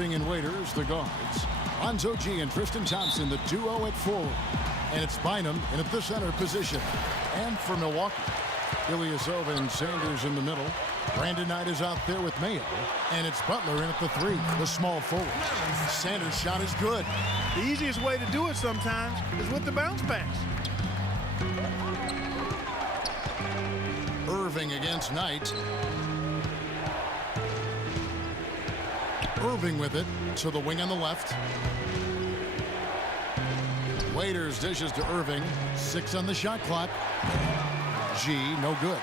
Irving and Waiters, the guards. Lonzo G and Tristan Thompson, the duo at forward. And it's Bynum in at the center position. And for Milwaukee, Ilyasova and Sanders in the middle. Brandon Knight is out there with Mayo. And it's Butler in at the 3, the small forward. Sanders' shot is good. The easiest way to do it sometimes is with the bounce pass. Irving against Knight. Irving with it to the wing on the left. Waiters dishes to Irving. 6 on the shot clock. G, no good.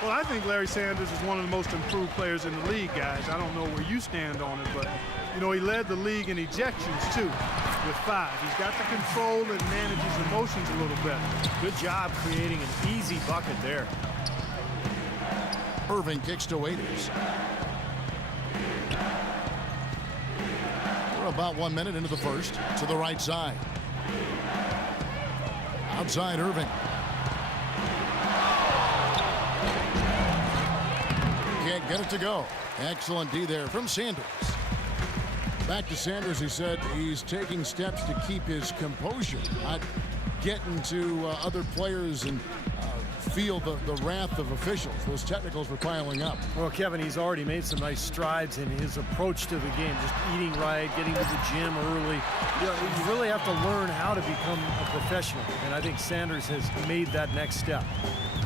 Well, I think Larry Sanders is one of the most improved players in the league, guys. I don't know where you stand on it, but, you know, he led the league in ejections, too, with 5. He's got the control and manages emotions a little better. Good job creating an easy bucket there. Irving kicks to Waiters. We're about 1 minute into the first. To the right side. Outside Irving. Can't get it to go. Excellent D there from Sanders. Back to Sanders. He said he's taking steps to keep his composure, not getting to other players and feel the wrath of officials. Those technicals were piling up. Well, Kevin, he's already made some nice strides in his approach to the game. Just eating right, getting to the gym early. You know, you really have to learn how to become a professional, and I think Sanders has made that next step.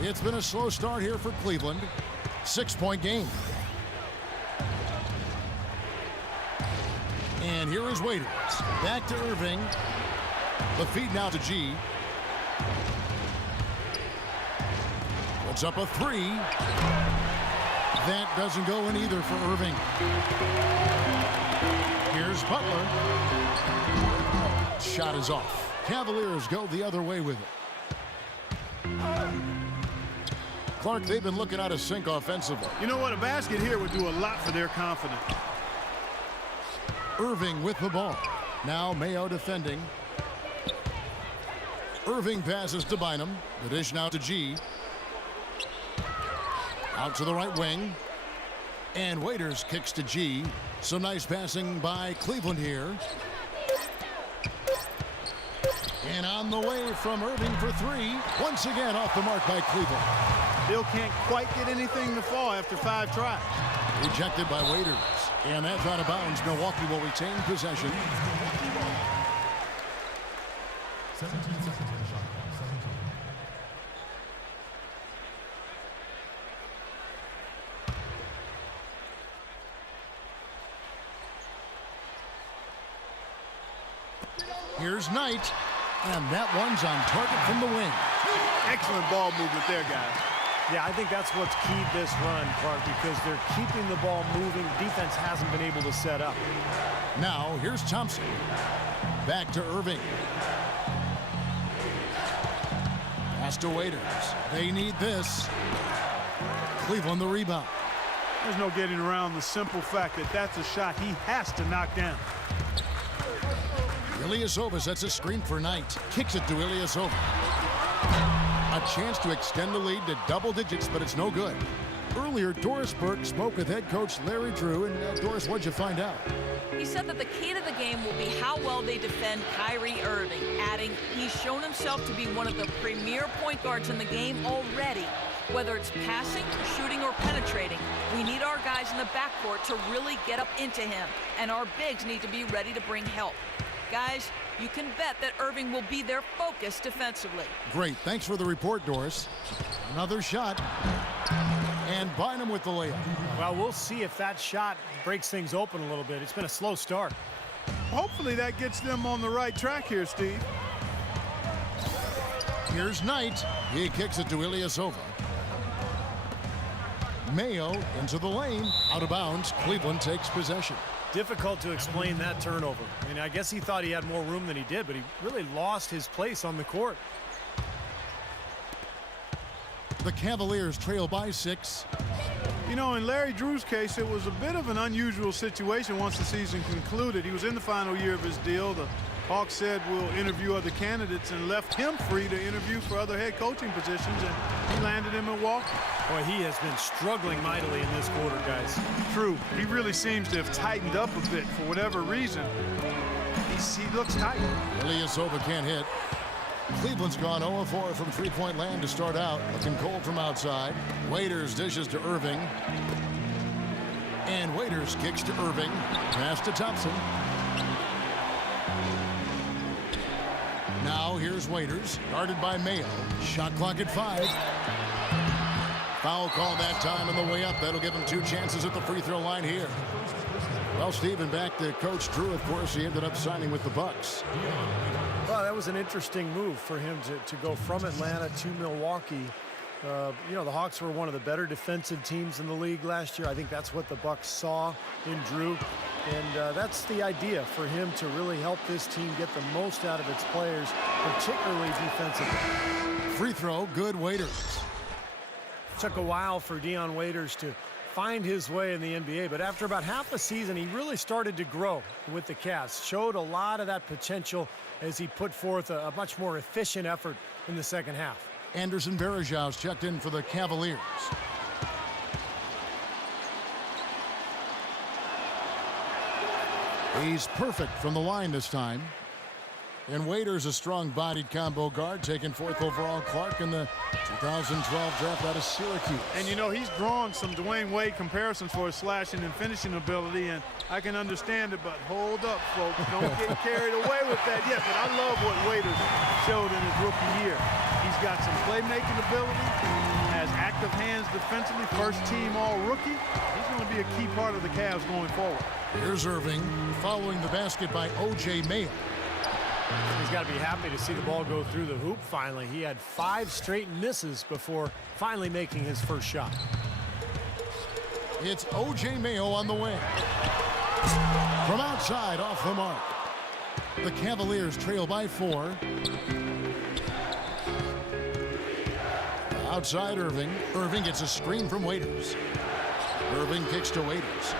It's been a slow start here for Cleveland. 6-point game. And here is Waiters. Back to Irving. The feed now to G. Puts up a 3. That doesn't go in either for Irving. Here's Butler. Shot is off. Cavaliers go the other way with it. Clark, they've been looking out of sync offensively. You know what? A basket here would do a lot for their confidence. Irving with the ball. Now Mayo defending. Irving passes to Bynum. The dish now to G. Out to the right wing. And Waiters kicks to G. Some nice passing by Cleveland here. And on the way from Irving for 3. Once again off the mark by Cleveland. Bill can't quite get anything to fall after 5 tries. Rejected by Waiters. And that's out of bounds. Milwaukee will retain possession. 17 seconds on the shot clock. 17. Here's Knight. And that one's on target from the wing. Excellent ball movement there, guys. Yeah, I think that's what's keyed this run, Clark, because they're keeping the ball moving. Defense hasn't been able to set up. Now, here's Thompson. Back to Irving. Pass to Waiters. They need this. Cleveland the rebound. There's no getting around the simple fact that that's a shot he has to knock down. Ilyasova sets a screen for Knight. Kicks it to Ilyasova. A chance to extend the lead to double digits, but it's no good. Earlier, Doris Burke spoke with head coach Larry Drew. And Doris, what'd you find out? He said that the key to the game will be how well they defend Kyrie Irving, adding he's shown himself to be one of the premier point guards in the game already. Whether it's passing, shooting, or penetrating, we need our guys in the backcourt to really get up into him, and our bigs need to be ready to bring help. Guys, you can bet that Irving will be their focus defensively. Great. Thanks for the report, Doris. Another shot. And Bynum with the layup. Well, we'll see if that shot breaks things open a little bit. It's been a slow start. Hopefully that gets them on the right track here, Steve. Here's Knight. He kicks it to Ilyasova. Mayo into the lane. Out of bounds. Cleveland takes possession. Difficult to explain that turnover. I mean, I guess he thought he had more room than he did, but he really lost his place on the court. The Cavaliers trail by 6. You know, in Larry Drew's case, it was a bit of an unusual situation once the season concluded. He was in the final year of his deal. The Hawks said we'll interview other candidates and left him free to interview for other head coaching positions, and he landed in Milwaukee. Boy, he has been struggling mightily in this quarter, guys. True. He really seems to have tightened up a bit for whatever reason. He looks tight. Ilyasova can't hit. Cleveland's gone 0-4 from three-point land to start out. Looking cold from outside. Waiters dishes to Irving. And Waiters kicks to Irving. Pass to Thompson. Now here's Waiters, guarded by Mayo. Shot clock at 5. Foul call that time on the way up. That'll give him 2 chances at the free throw line here. Well, Stephen, back to Coach Drew, of course. He ended up signing with the Bucks. Well, that was an interesting move for him to go from Atlanta to Milwaukee. You know, the Hawks were one of the better defensive teams in the league last year. I think that's what the Bucks saw in Drew. And that's the idea, for him to really help this team get the most out of its players, particularly defensively. Free throw, good. Waiters. Took a while for Dion Waiters to find his way in the NBA, but after about half a season, he really started to grow with the Cavs. Showed a lot of that potential as he put forth a much more efficient effort in the second half. Anderson Varejau's checked in for the Cavaliers. He's perfect from the line this time. And Waiters, a strong-bodied combo guard, taken 4th overall. Clark in the 2012 draft out of Syracuse. And, you know, he's drawn some Dwayne Wade comparisons for his slashing and finishing ability, and I can understand it, but hold up, folks. Don't get carried away with that yet. But I love what Waiters showed in his rookie year. He's got some playmaking ability, has active hands defensively, first-team all-rookie. He's going to be a key part of the Cavs going forward. Here's Irving following the basket by O.J. Mayo. He's got to be happy to see the ball go through the hoop finally. He had 5 straight misses before finally making his first shot. It's O.J. Mayo on the wing. From outside, off the mark. The Cavaliers trail by 4. Outside Irving. Irving gets a screen from Waiters. Irving kicks to Waiters.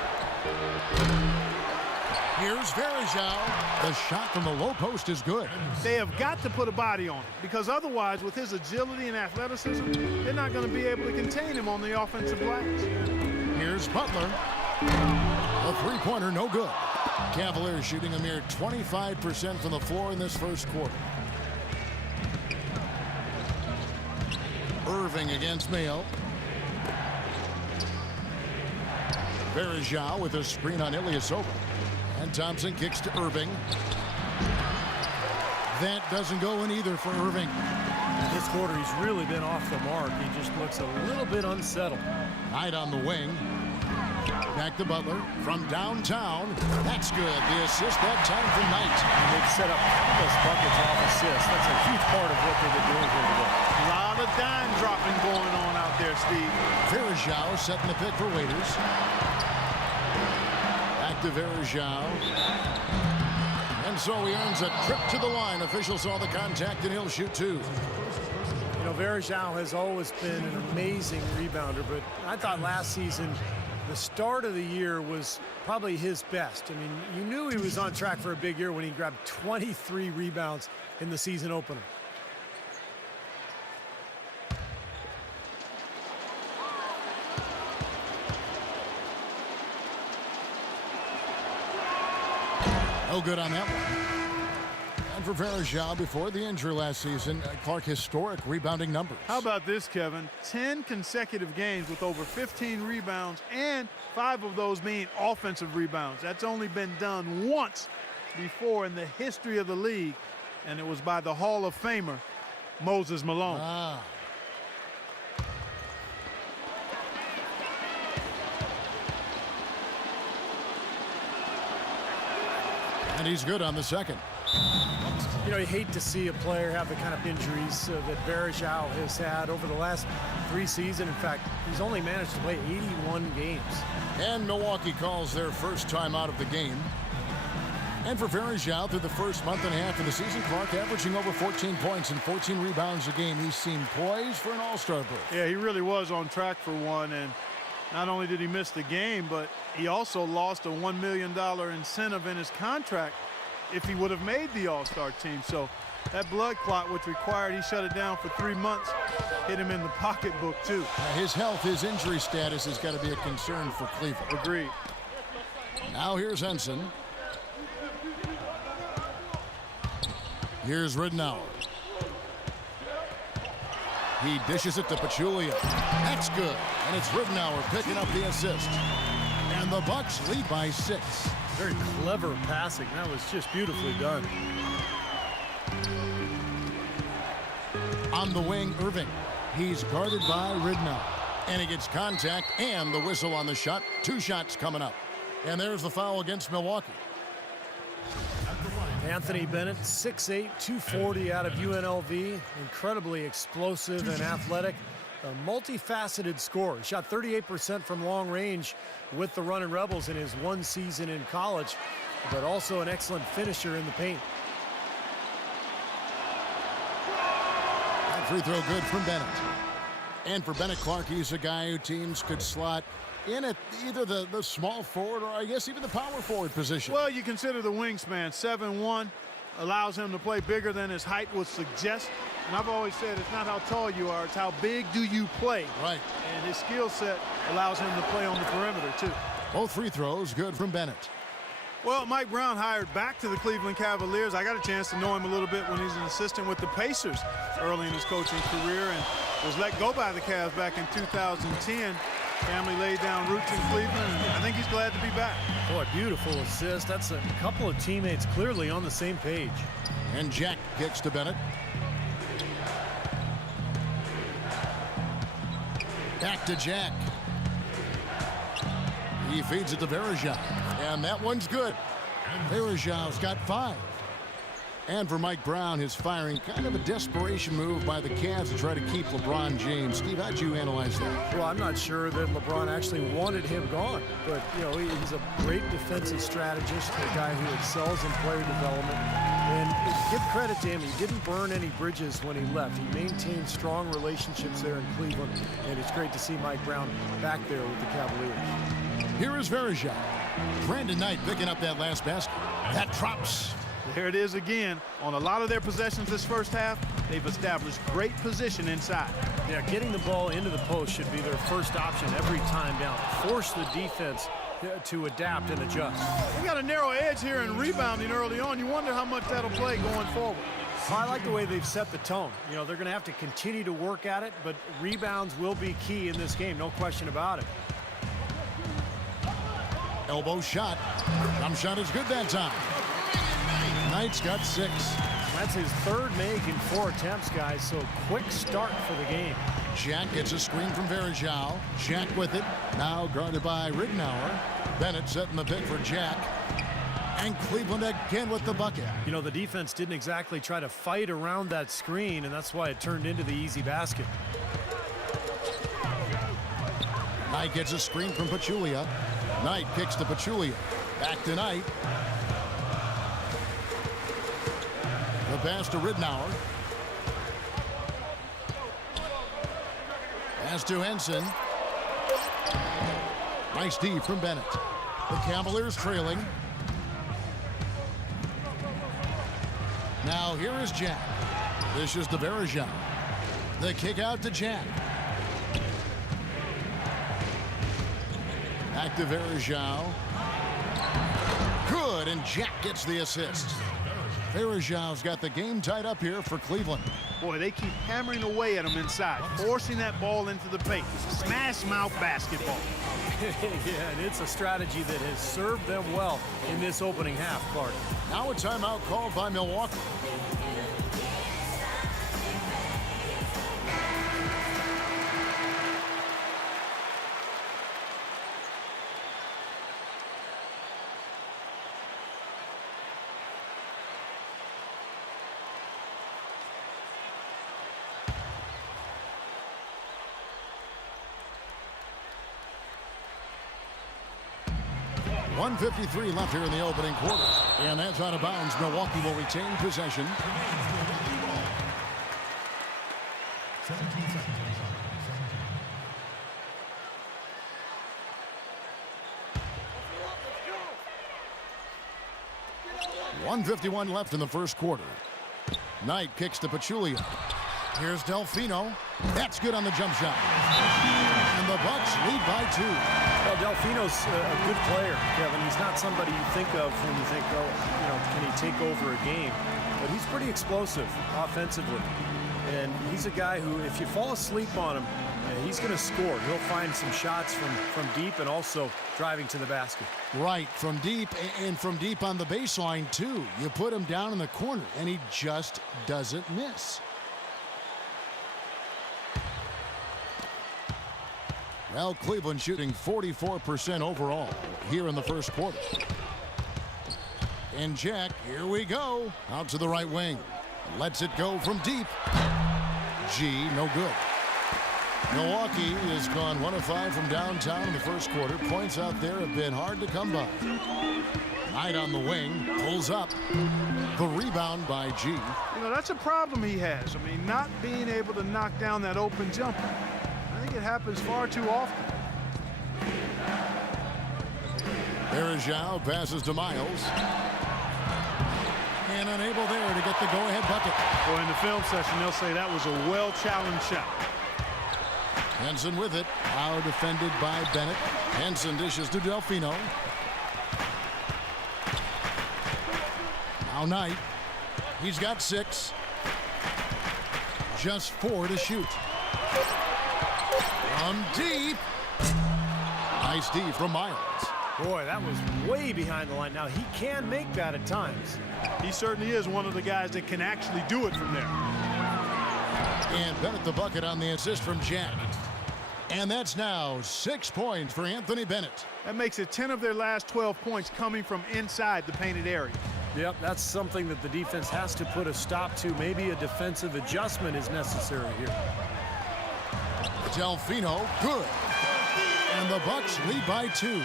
Here's Varejao. The shot from the low post is good. They have got to put a body on him, because otherwise, with his agility and athleticism, they're not going to be able to contain him on the offensive glass. Here's Butler. A three-pointer, no good. Cavaliers shooting a mere 25% from the floor in this first quarter. Irving against Mayo. Varejao with a screen on Ilyasova. And Thompson kicks to Irving. That doesn't go in either for Irving. This quarter, he's really been off the mark. He just looks a little bit unsettled. Knight on the wing. Back to Butler from downtown. That's good. The assist that time from Knight. And they've set up countless buckets off assists. That's a huge part of what they've been doing here today. A lot of dime dropping going on out there, Steve. Varejao setting the pick for Waiters. To Varejao. And so he earns a trip to the line. Officials saw the contact, and he'll shoot 2. You know, Varejao has always been an amazing rebounder, but I thought last season the start of the year was probably his best. I mean, you knew he was on track for a big year when he grabbed 23 rebounds in the season opener. No good on that one. And for Varejao, before the injury last season, Clark, historic rebounding numbers. How about this, Kevin? 10 consecutive games with over 15 rebounds, and 5 of those being offensive rebounds. That's only been done once before in the history of the league, and it was by the Hall of Famer, Moses Malone. And he's good on the second. You know, you hate to see a player have the kind of injuries that Varejao has had over the last 3 seasons. In fact, he's only managed to play 81 games. And Milwaukee calls their first time out of the game. And for Varejao, through the first month and a half of the season, Clark averaging over 14 points and 14 rebounds a game. He seemed poised for an all-star berth. Yeah, he really was on track for one, and not only did he miss the game, but he also lost a $1 million incentive in his contract if he would have made the All-Star team. So that blood clot, which required he shut it down for 3 months, hit him in the pocketbook too. His health, his injury status has got to be a concern for Cleveland. Agreed. Now here's Henson. Here's Ridnour. He dishes it to Pachulia. That's good. And it's Ridnour picking up the assist. And the Bucks lead by 6. Very clever passing. That was just beautifully done. On the wing, Irving. He's guarded by Ridnour. And he gets contact and the whistle on the shot. 2 shots coming up. And there's the foul against Milwaukee. Anthony Bennett, 6'8", 240 out of UNLV. Incredibly explosive and athletic. A multifaceted scorer. He shot 38% from long range with the Runnin' Rebels in his 1 season in college, but also an excellent finisher in the paint. That free throw good from Bennett. And for Bennett, Clark, he's a guy who teams could slot in at either the small forward or I guess even the power forward position. Well, you consider the wingspan. 7'1" allows him to play bigger than his height would suggest. And I've always said it's not how tall you are, it's how big do you play. Right. And his skill set allows him to play on the perimeter too. Both free throws good from Bennett. Well, Mike Brown hired back to the Cleveland Cavaliers. I got a chance to know him a little bit when he's an assistant with the Pacers early in his coaching career and was let go by the Cavs back in 2010. Family laid down roots in Cleveland, and I think he's glad to be back. Boy, beautiful assist. That's a couple of teammates clearly on the same page. And Jack kicks to Bennett. Back to Jack. He feeds it to Varejao. And that one's good. Varejao's got 5. And for Mike Brown, his firing, kind of a desperation move by the Cavs to try to keep LeBron James. Steve, how'd you analyze that? Well, I'm not sure that LeBron actually wanted him gone, but you know, he's a great defensive strategist, a guy who excels in player development. And give credit to him, he didn't burn any bridges when he left. He maintained strong relationships there in Cleveland, and it's great to see Mike Brown back there with the Cavaliers. Here is Varejao. Brandon Knight picking up that last basket. That drops. There it is again. On a lot of their possessions this first half, they've established great position inside. Yeah, getting the ball into the post should be their first option every time down. Force the defense to adapt and adjust. They got a narrow edge here in rebounding early on. You wonder how much that'll play going forward. Well, I like the way they've set the tone. You know, they're going to have to continue to work at it, but rebounds will be key in this game, no question about it. Elbow shot. Jump shot is good that time. Knight's got 6. That's his 3rd make in 4 attempts, guys, so quick start for the game. Jack gets a screen from Varejao. Jack with it. Now guarded by Ridnour. Bennett setting the pick for Jack. And Cleveland again with the bucket. You know, the defense didn't exactly try to fight around that screen, and that's why it turned into the easy basket. Knight gets a screen from Pachulia. Knight kicks to Pachulia. Back to Knight. The pass to Ridnour. Pass to Henson. Nice D from Bennett. The Cavaliers trailing. Now here is Jack. This is to Varejao. The kick out to Jack. Back to Varejao. Good, and Jack gets the assist. Varejao's got the game tied up here for Cleveland. Boy, they keep hammering away at him inside, forcing that ball into the paint. Smash mouth basketball. Yeah, and it's a strategy that has served them well in this opening half, Clark. Now a timeout called by Milwaukee. .153 left here in the opening quarter. And that's out of bounds. Milwaukee will retain possession. 17 seconds on the shot. 17. 1:51 left in the first quarter. Knight kicks to Pachulia. Here's Delfino. That's good on the jump shot. And the Bucks lead by 2. Well, Delfino's a good player, Kevin. He's not somebody you think of when you think, oh, can he take over a game? But he's pretty explosive offensively. And he's a guy who, if you fall asleep on him, he's going to score. He'll find some shots from deep and also driving to the basket. Right, from deep, and from deep on the baseline, too. You put him down in the corner, and he just doesn't miss. Well, Cleveland shooting 44% overall here in the first quarter. And Jack, here we go. Out to the right wing. Lets it go from deep. G, no good. Milwaukee has gone 1 of 5 from downtown in the first quarter. Points out there have been hard to come by. Knight on the wing, pulls up. The rebound by G. That's a problem he has. I mean, not being able to knock down that open jumper. I think it happens far too often. Bergeau passes to Miles. And unable there to get the go-ahead bucket. Well, in the film session, they'll say that was a well-challenged shot. Henson with it. Now defended by Bennett. Henson dishes to Delfino. Now Knight. He's got 6. Just 4 to shoot. From deep. Nice D from Miles. Boy, that was way behind the line. Now, he can make that at times. He certainly is one of the guys that can actually do it from there. And Bennett the bucket on the assist from Jack. And that's now 6 points for Anthony Bennett. That makes it 10 of their last 12 points coming from inside the painted area. Yep, that's something that the defense has to put a stop to. Maybe a defensive adjustment is necessary here. Delfino, good. And the Bucks lead by 2.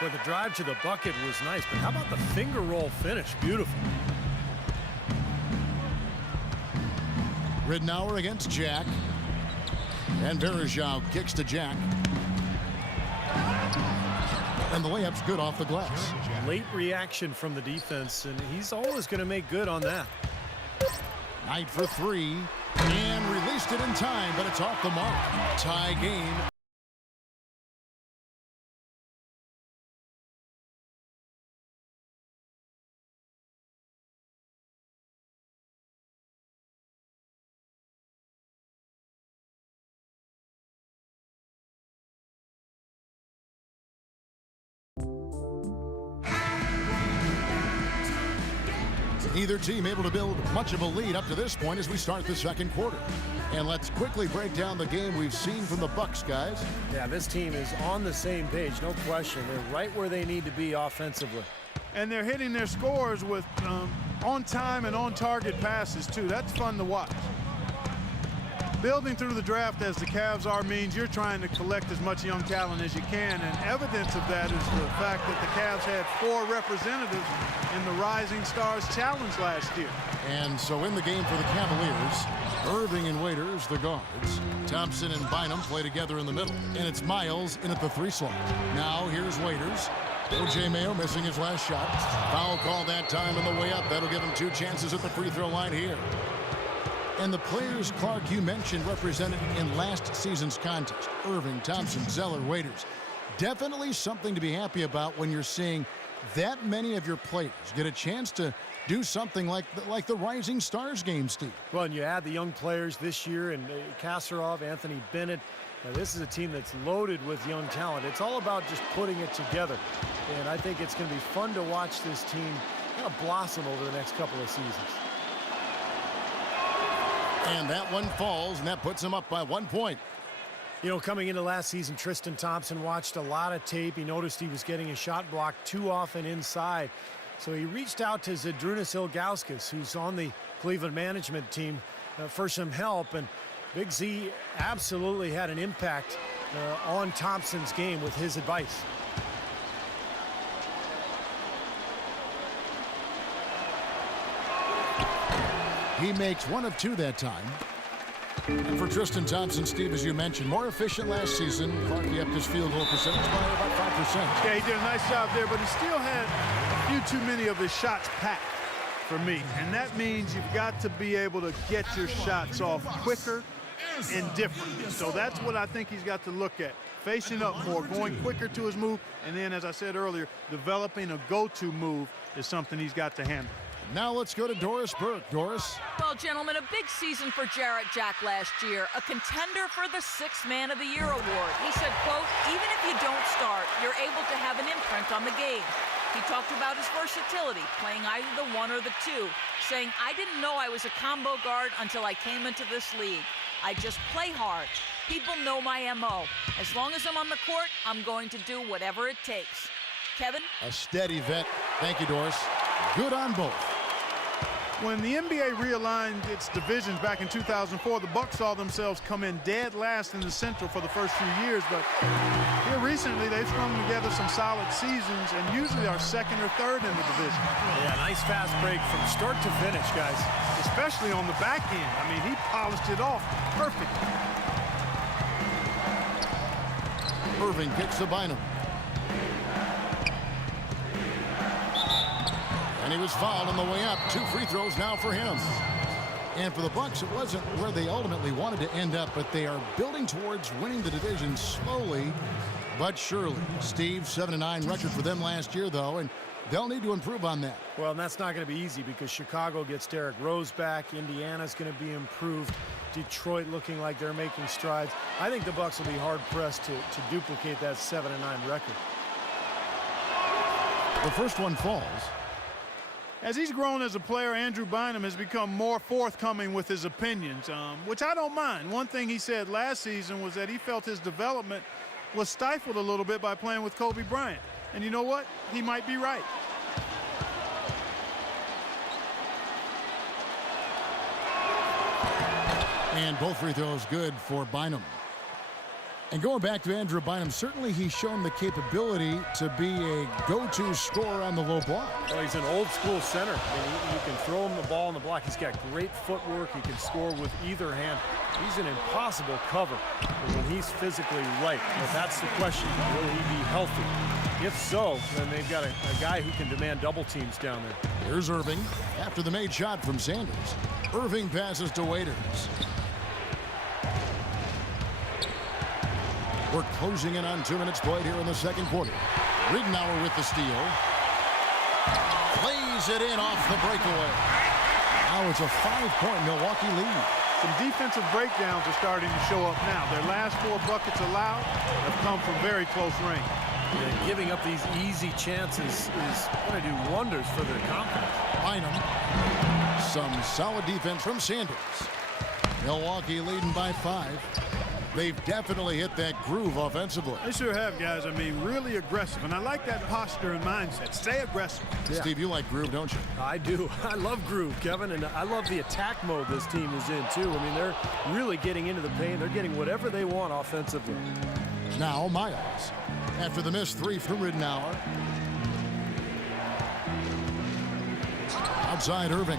But the drive to the bucket was nice, but how about the finger roll finish? Beautiful. Ridnour against Jack. And Bergeau kicks to Jack. And the layup's good off the glass. Late reaction from the defense, and he's always going to make good on that. Knight for 3. And released it in time, but it's off the mark. Tie game. Neither team able to build much of a lead up to this point as we start the second quarter. And let's quickly break down the game we've seen from the Bucks, guys. Yeah, this team is on the same page, no question. They're right where they need to be offensively. And they're hitting their scores with on-time and on-target passes, too. That's fun to watch. Building through the draft as the Cavs are means you're trying to collect as much young talent as you can, and evidence of that is the fact that the Cavs had 4 representatives in the Rising Stars Challenge last year. And so in the game for the Cavaliers, Irving and Waiters, the guards. Thompson and Bynum play together in the middle, and it's Miles in at the 3 slot. Now here's Waiters. O.J. Mayo missing his last shot. Foul call that time on the way up. That'll give him 2 chances at the free throw line here. And the players, Clark, you mentioned represented in last season's contest. Irving, Thompson, Zeller, Waiters. Definitely something to be happy about when you're seeing that many of your players get a chance to do something like the Rising Stars game, Steve. Well, and you add the young players this year, and Kasparov, Anthony Bennett. This is a team that's loaded with young talent. It's all about just putting it together. And I think it's going to be fun to watch this team kind of blossom over the next couple of seasons. And that one falls, and that puts him up by 1 point. You know, coming into last season, Tristan Thompson watched a lot of tape. He noticed he was getting his shot blocked too often inside. So he reached out to Zydrunas Ilgauskas, who's on the Cleveland management team, for some help. And Big Z absolutely had an impact on Thompson's game with his advice. He makes 1 of 2 that time. And for Tristan Thompson, Steve, as you mentioned, more efficient last season. Clark upped his field goal percentage by about 5%. Yeah, he did a nice job there, but he still had a few too many of his shots packed. for me. And that means you've got to be able to get your shots off quicker and different. So that's what I think he's got to look at. Facing up more, going quicker to his move, and then, as I said earlier, developing a go-to move is something he's got to handle. Now let's go to Doris Burke. Doris? Well, gentlemen, a big season for Jarrett Jack last year, a contender for the 6th Man of the Year award. He said, quote, even if you don't start, you're able to have an imprint on the game. He talked about his versatility, playing either the 1 or the 2, saying, I didn't know I was a combo guard until I came into this league. I just play hard. People know my MO. As long as I'm on the court, I'm going to do whatever it takes. Kevin? A steady vet. Thank you, Doris. Good on both. When the NBA realigned its divisions back in 2004, the Bucks saw themselves come in dead last in the Central for the first few years, but here recently they've strung together some solid seasons and usually are 2nd or 3rd in the division. Yeah, nice fast break from start to finish, guys. Especially on the back end. I mean, he polished it off perfectly. Irving kicks to Bynum. And he was fouled on the way up. 2 free throws now for him. And for the Bucks, it wasn't where they ultimately wanted to end up, but they are building towards winning the division slowly but surely. Steve, 7-9 record for them last year, though, and they'll need to improve on that. Well, and that's not going to be easy because Chicago gets Derrick Rose back. Indiana's going to be improved. Detroit looking like they're making strides. I think the Bucks will be hard-pressed to duplicate that 7-9 record. The first one falls. As he's grown as a player, Andrew Bynum has become more forthcoming with his opinions, which I don't mind. One thing he said last season was that he felt his development was stifled a little bit by playing with Kobe Bryant. And you know what? He might be right. And both free throws good for Bynum. And going back to Andrew Bynum, certainly he's shown the capability to be a go-to scorer on the low block. Well, he's an old-school center. I mean, you can throw him the ball on the block. He's got great footwork. He can score with either hand. He's an impossible cover when he's physically right. But that's the question. Will he be healthy? If so, then they've got a guy who can demand double teams down there. Here's Irving after the made shot from Sanders. Irving passes to Waiters. We're closing in on 2 minutes played here in the second quarter. Ridenour with the steal. Plays it in off the breakaway. Now it's a 5-point Milwaukee lead. Some defensive breakdowns are starting to show up now. Their last 4 buckets allowed have come from very close range. Yeah, giving up these easy chances is going to do wonders for their confidence. Bynum. Some solid defense from Sanders. Milwaukee leading by 5. They've definitely hit that groove offensively. They sure have, guys. I mean, really aggressive. And I like that posture and mindset. Stay aggressive. Yeah. Steve, you like groove, don't you? I do. I love groove, Kevin. And I love the attack mode this team is in, too. I mean, they're really getting into the paint. They're getting whatever they want offensively. Now Miles. After the missed 3 from Ridenour. Outside Irving.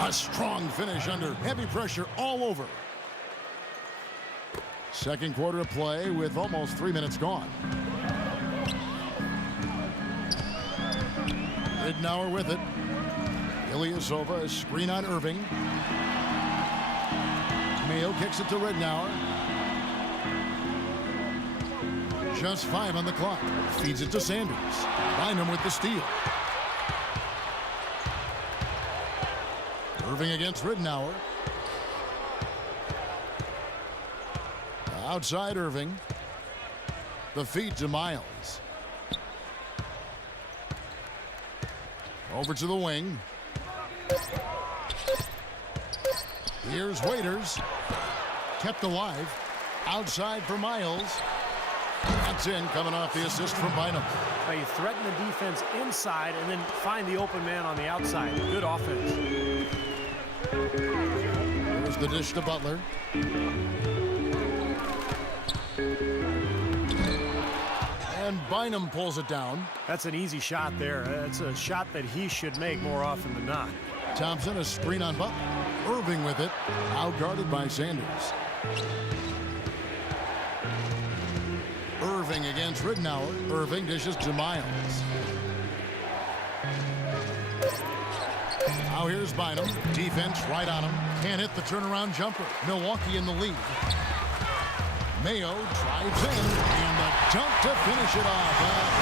A strong finish under heavy pressure all over. Second quarter of play with almost 3 minutes gone. Ridenour with it. Ilyasova, a screen on Irving. Mayo kicks it to Ridenour. Just 5 on the clock. Feeds it to Sanders. Bynum with the steal. Irving against Ridenour. Outside Irving. The feed to Miles. Over to the wing. Here's Waiters. Kept alive. Outside for Miles. That's in, coming off the assist from Bynum. Now you threaten the defense inside and then find the open man on the outside. Good offense. There's the dish to Butler. And Bynum pulls it down. That's an easy shot there. That's a shot that he should make more often than not. Thompson, a screen on Butler. Irving with it. Outguarded by Sanders. Irving against Ridenour. Irving dishes to Miles. Now here's Bynum. Defense right on him. Can't hit the turnaround jumper. Milwaukee in the lead. Mayo drives in, and the dunk to finish it off.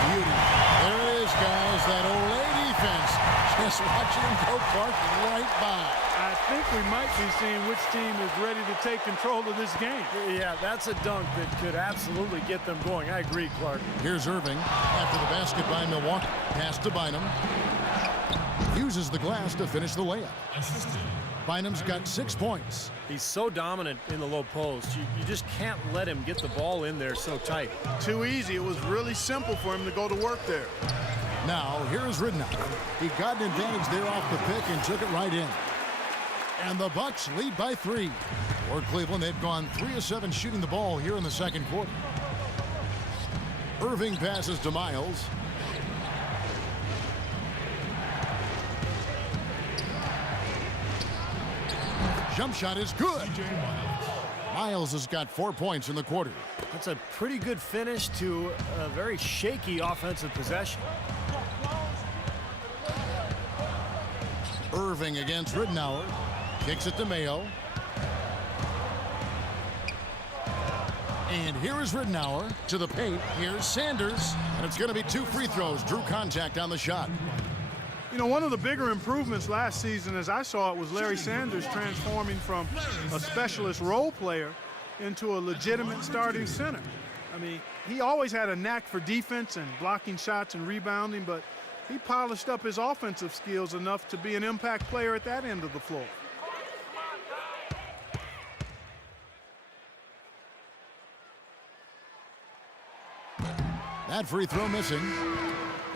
Beauty. There it is, guys. That Olay defense. Just watching him go Clark right by. I think we might be seeing which team is ready to take control of this game. Yeah, that's a dunk that could absolutely get them going. I agree, Clark. Here's Irving after the basket by Milwaukee. Pass to Bynum. Uses the glass to finish the layup. Bynum's got 6 points. He's so dominant in the low post. You just can't let him get the ball in there so tight. Too easy. It was really simple for him to go to work there. Now, here's Ridnour. He got an advantage there off the pick and took it right in. And the Bucks lead by 3. For Cleveland, they've gone 3 of 7 shooting the ball here in the second quarter. Irving passes to Miles. Jump shot is good. Miles has got 4 points in the quarter. That's a pretty good finish to a very shaky offensive possession. Irving against Ridnour. Kicks it to Mayo. And here is Ridnour to the paint. Here's Sanders. And it's going to be 2 free throws. Drew contact on the shot. You know, one of the bigger improvements last season, as I saw it, was Larry Sanders transforming from a specialist role player into a legitimate starting center. I mean, he always had a knack for defense and blocking shots and rebounding, but he polished up his offensive skills enough to be an impact player at that end of the floor. That free throw missing.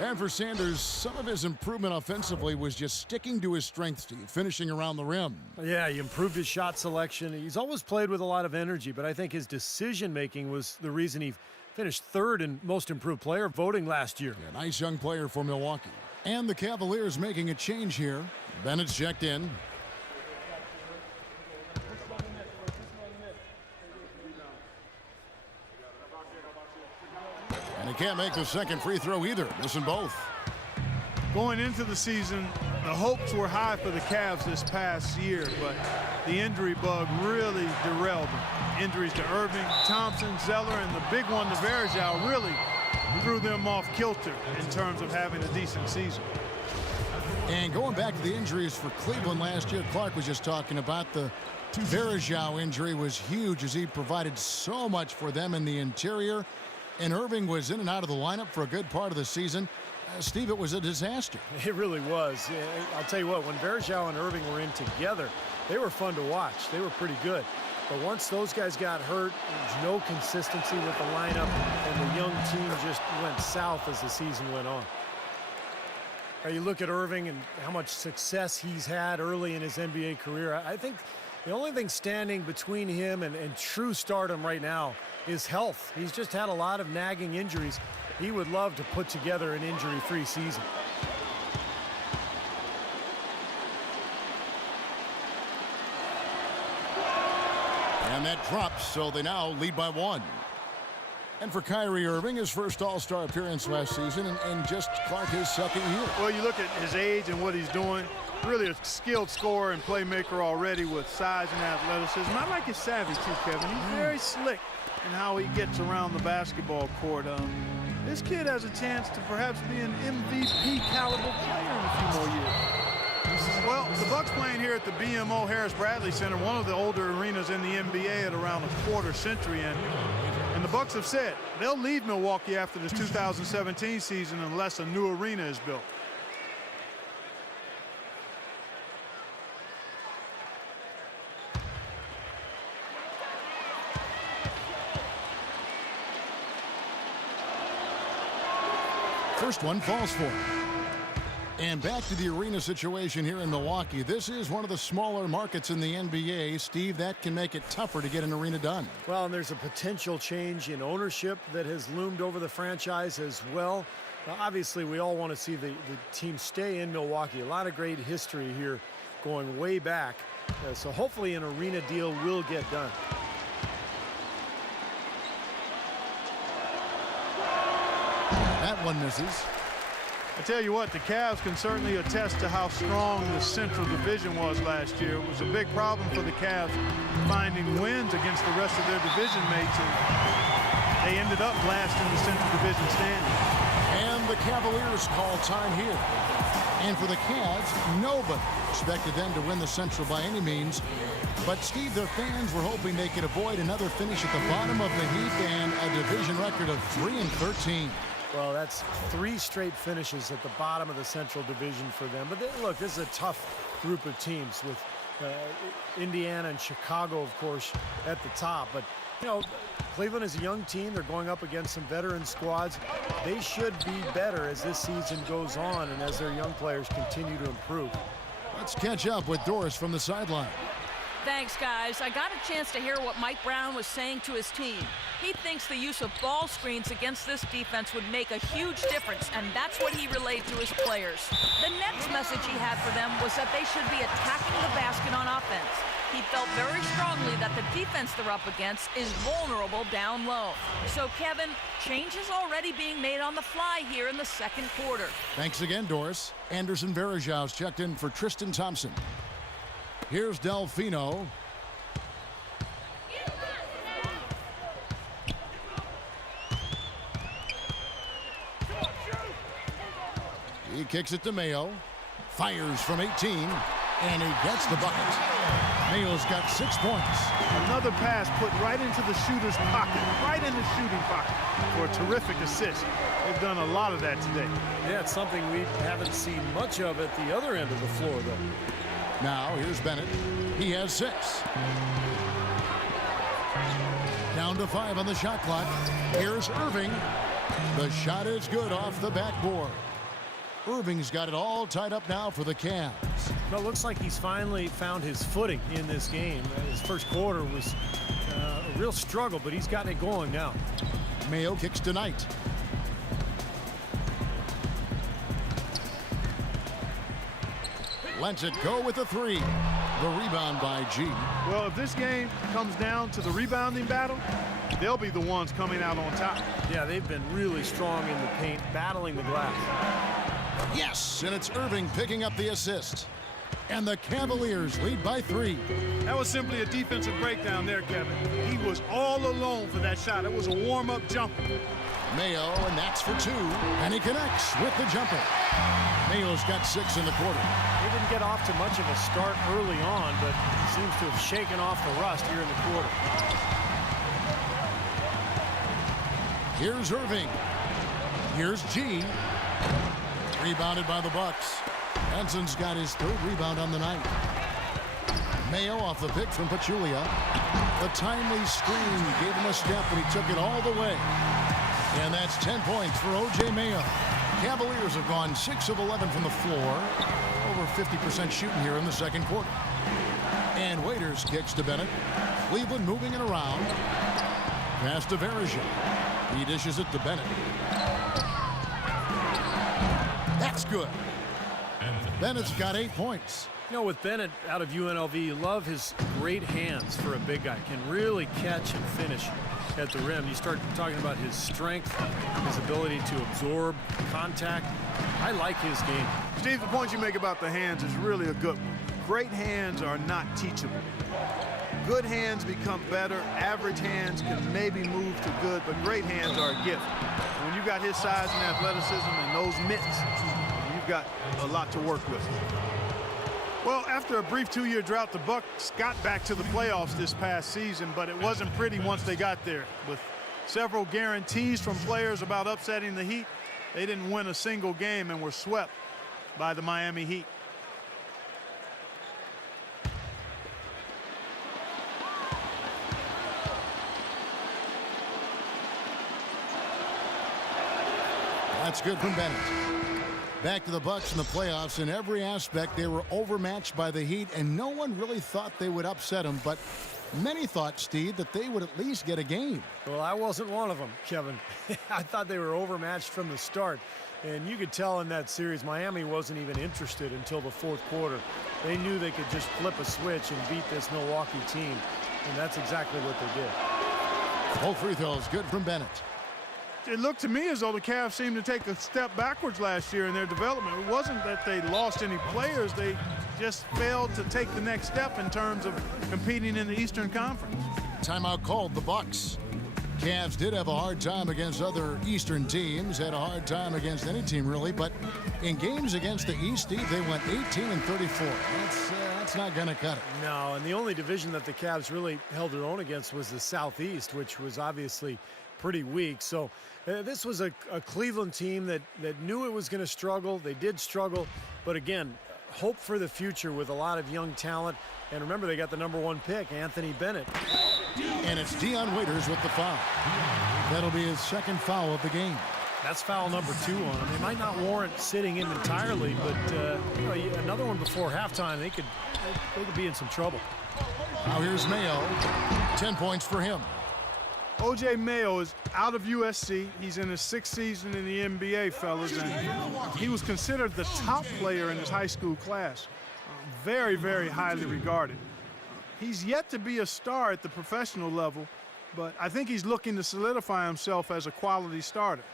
And for Sanders, some of his improvement offensively was just sticking to his strengths, Steve, finishing around the rim. Yeah, he improved his shot selection. He's always played with a lot of energy, but I think his decision-making was the reason he finished 3rd in most improved player voting last year. A nice young player for Milwaukee. And the Cavaliers making a change here. Bennett's checked in. And he can't make the second free throw either, missing both. Going into the season, the hopes were high for the Cavs this past year, but the injury bug really derailed them. Injuries to Irving, Thompson, Zeller, and the big one to Varejao really threw them off kilter in terms of having a decent season. And going back to the injuries for Cleveland last year, Clark was just talking about the Varejao injury was huge as he provided so much for them in the interior. And Irving was in and out of the lineup for a good part of the season. Steve, it was a disaster. It really was. I'll tell you what, when Varejao and Irving were in together, they were fun to watch. They were pretty good. But once those guys got hurt, there was no consistency with the lineup, and the young team just went south as the season went on. You look at Irving and how much success he's had early in his NBA career. I think the only thing standing between him and true stardom right now is health. He's just had a lot of nagging injuries. He would love to put together an injury-free season. And that drops, so they now lead by 1. And for Kyrie Irving, his first All-Star appearance last season, and just Clark his second year. Well, you look at his age and what he's doing. Really a skilled scorer and playmaker already with size and athleticism. I like his savvy too, Kevin. He's very slick in how he gets around the basketball court. This kid has a chance to perhaps be an MVP caliber player in a few more years. Well, the Bucks playing here at the BMO Harris Bradley Center, one of the older arenas in the NBA at around a quarter century. And the Bucks have said they'll leave Milwaukee after the 2017 season unless a new arena is built. First one falls for him. And back to the arena situation here in Milwaukee. This is one of the smaller markets in the NBA. Steve, that can make it tougher to get an arena done. Well, and there's a potential change in ownership that has loomed over the franchise as well. Now, obviously, we all want to see the team stay in Milwaukee. A lot of great history here going way back. So hopefully an arena deal will get done. That one misses. I tell you what, the Cavs can certainly attest to how strong the Central Division was last year. It was a big problem for the Cavs finding wins against the rest of their division mates, and they ended up last in the Central Division standings. And the Cavaliers call time here. And for the Cavs, nobody expected them to win the Central by any means. But, Steve, their fans were hoping they could avoid another finish at the bottom of the heap and a division record of 3-13. Well, that's 3 straight finishes at the bottom of the Central Division for them. But look, this is a tough group of teams with Indiana and Chicago, of course, at the top. But, you know, Cleveland is a young team. They're going up against some veteran squads. They should be better as this season goes on and as their young players continue to improve. Let's catch up with Doris from the sideline. Thanks, guys. I got a chance to hear what Mike Brown was saying to his team. He thinks the use of ball screens against this defense would make a huge difference, and that's what he relayed to his players. The next message he had for them was that they should be attacking the basket on offense. He felt very strongly that the defense they're up against is vulnerable down low. So, Kevin, changes already being made on the fly here in the second quarter. Thanks again, Doris. Anderson Varejau's checked in for Tristan Thompson. Here's Delfino. He kicks it to Mayo. Fires from 18. And he gets the bucket. Mayo's got 6 points. Another pass put right into the shooter's pocket, right in the shooting pocket for a terrific assist. They've done a lot of that today. Yeah, it's something we haven't seen much of at the other end of the floor, though. Now, here's Bennett. He has 6. Down to 5 on the shot clock. Here's Irving. The shot is good off the backboard. Irving's got it all tied up now for the Cavs. Well, it looks like he's finally found his footing in this game. His first quarter was a real struggle, but he's gotten it going now. Mayo kicks to Knight. Lets it go with a 3. The rebound by G. Well, if this game comes down to the rebounding battle, they'll be the ones coming out on top. Yeah, they've been really strong in the paint, battling the glass. Yes, and it's Irving picking up the assist. And the Cavaliers lead by 3. That was simply a defensive breakdown there, Kevin. He was all alone for that shot. It was a warm-up jumper. Mayo, and that's for 2. And he connects with the jumper. Mayo's got 6 in the quarter. He didn't get off to much of a start early on, but seems to have shaken off the rust here in the quarter. Here's Irving. Here's G. Rebounded by the Bucks. Benson's got his 3rd rebound on the night. Mayo off the pick from Pachulia. The timely screen gave him a step, and he took it all the way. And that's 10 points for O.J. Mayo. Cavaliers have gone 6 of 11 from the floor. Over 50% shooting here in the second quarter. And Waiters kicks to Bennett. Cleveland moving it around. Pass to Varejau. He dishes it to Bennett. That's good. Bennett's got 8 points. You know, with Bennett out of UNLV, you love his great hands for a big guy. Can really catch and finish at the rim. You start talking about his strength, his ability to absorb contact. I like his game. Steve, the point you make about the hands is really a good one. Great hands are not teachable. Good hands become better. Average hands can maybe move to good, but great hands are a gift. When you got his size and athleticism and those mitts, you've got a lot to work with. Well, after a brief 2-year drought, the Bucks got back to the playoffs this past season, but it wasn't pretty once they got there. With several guarantees from players about upsetting the Heat, they didn't win a single game and were swept by the Miami Heat. That's good from Bennett. Back to the Bucks in the playoffs. In every aspect, they were overmatched by the Heat, and no one really thought they would upset them, but many thought, Steve, that they would at least get a game. Well, I wasn't one of them, Kevin. I thought they were overmatched from the start, and you could tell in that series Miami wasn't even interested until the fourth quarter. They knew they could just flip a switch and beat this Milwaukee team, and that's exactly what they did. Both free throws good from Bennett. It looked to me as though the Cavs seemed to take a step backwards last year in their development. It wasn't that they lost any players. They just failed to take the next step in terms of competing in the Eastern Conference. Timeout called the Bucks. Cavs did have a hard time against other Eastern teams, had a hard time against any team really, but in games against the East, Steve, they went 18-34. That's not going to cut it. No, and the only division that the Cavs really held their own against was the Southeast, which was obviously pretty weak. So this was a Cleveland team that knew it was going to struggle. They did struggle, but again, hope for the future with a lot of young talent. And remember, they got the #1 pick, Anthony Bennett. And it's Dion Waiters with the foul. That'll be his second foul of the game. That's foul number 2 on him. They might not warrant sitting him entirely, but another one before halftime, they could be in some trouble. Now here's Mayo. 10 points for him. O.J. Mayo is out of USC. He's in his 6th season in the NBA, fellas, and he was considered the top player in his high school class. Very, very highly regarded. He's yet to be a star at the professional level, but I think he's looking to solidify himself as a quality starter.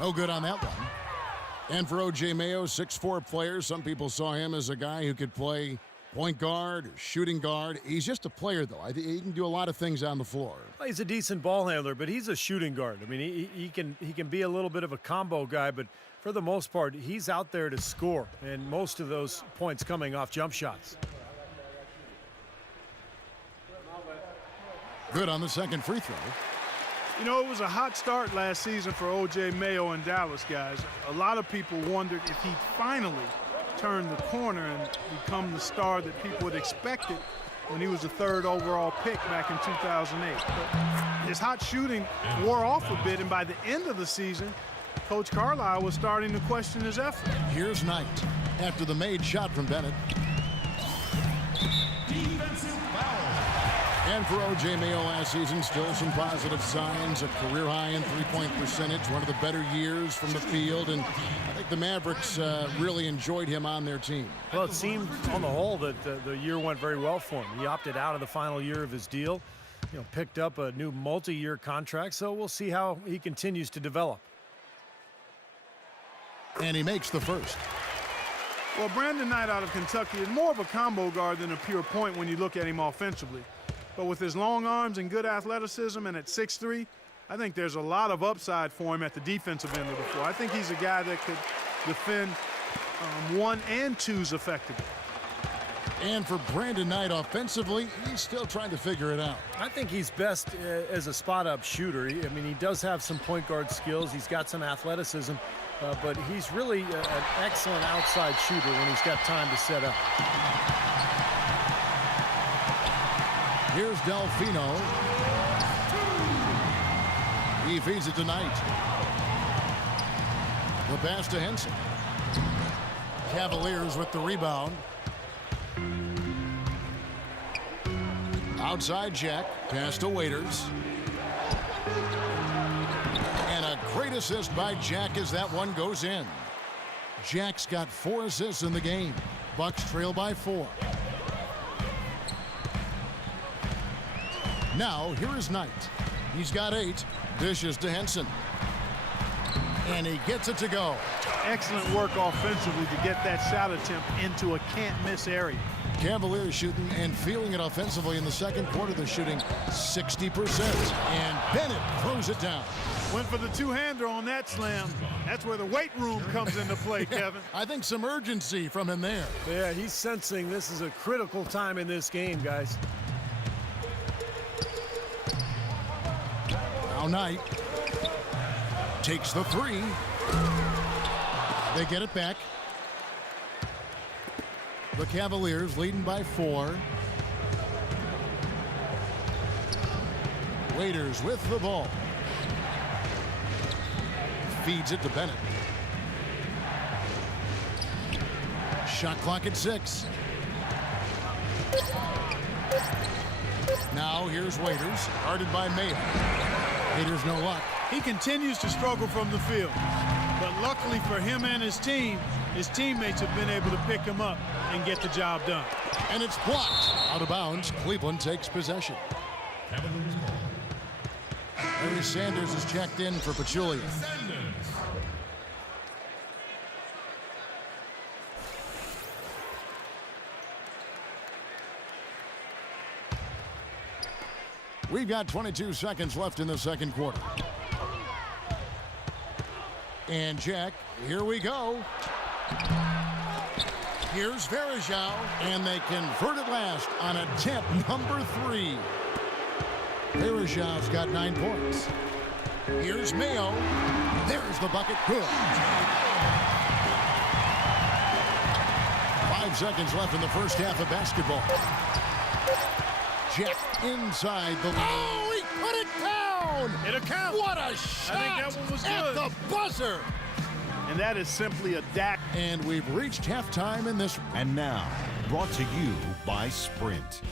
No good on that one. And for O.J. Mayo, 6'4" player. Some people saw him as a guy who could play point guard or shooting guard. He's just a player, though. I think he can do a lot of things on the floor. Well, he's a decent ball handler, but he's a shooting guard. I mean, he can be a little bit of a combo guy, but for the most part, he's out there to score, and most of those points coming off jump shots. Good on the second free throw. You know, it was a hot start last season for O.J. Mayo in Dallas, guys. A lot of people wondered if he'd finally turn the corner and become the star that people had expected when he was the 3rd overall pick back in 2008. But his hot shooting wore off a bit, and by the end of the season, Coach Carlisle was starting to question his effort. Here's Knight after the made shot from Bennett. And for O.J. Mayo last season, still some positive signs. A career high in three-point percentage, one of the better years from the field, and I think the Mavericks really enjoyed him on their team. Well, it seemed on the whole that the year went very well for him. He opted out of the final year of his deal, picked up a new multi-year contract, so we'll see how he continues to develop. And he makes the first. Well, Brandon Knight out of Kentucky is more of a combo guard than a pure point when you look at him offensively. But with his long arms and good athleticism, and at 6'3", I think there's a lot of upside for him at the defensive end of the floor. I think he's a guy that could defend 1 and 2s effectively. And for Brandon Knight offensively, he's still trying to figure it out. I think he's best as a spot-up shooter. I mean, he does have some point guard skills. He's got some athleticism, but he's really an excellent outside shooter when he's got time to set up. Here's Delfino. He feeds it to Knight. The pass to Henson. Cavaliers with the rebound. Outside Jack. Pass to Waiters. And a great assist by Jack as that one goes in. Jack's got 4 assists in the game. Bucks trail by 4. Now, here is Knight. He's got 8. Dishes to Henson. And he gets it to go. Excellent work offensively to get that shot attempt into a can't-miss area. Cavaliers shooting and feeling it offensively in the second quarter. They're shooting 60%. And Bennett throws it down. Went for the two-hander on that slam. That's where the weight room comes into play, Kevin. I think some urgency from him there. Yeah, he's sensing this is a critical time in this game, guys. Now Knight takes the 3. They get it back. The Cavaliers leading by 4. Waiters with the ball. Feeds it to Bennett. Shot clock at 6. Now here's Waiters, guarded by Mayo. Waiters no luck. He continues to struggle from the field, but luckily for him and his team, his teammates have been able to pick him up and get the job done. And it's blocked. Out of bounds. Cleveland takes possession. Cavaliers ball. Larry Sanders is checked in for Pachulia. We've got 22 seconds left in the second quarter. And Jack, here we go. Here's Verajao, and they convert it last on attempt number 3. Verajao's got 9 points. Here's Mayo. There's the bucket. Good. 5 seconds left in the first half of basketball. Jack inside the... Oh, he put it down! It'll count. What a shot! I think that one was at good. the buzzer! And that is simply a Dak. And we've reached halftime in this. And now, brought to you by Sprint.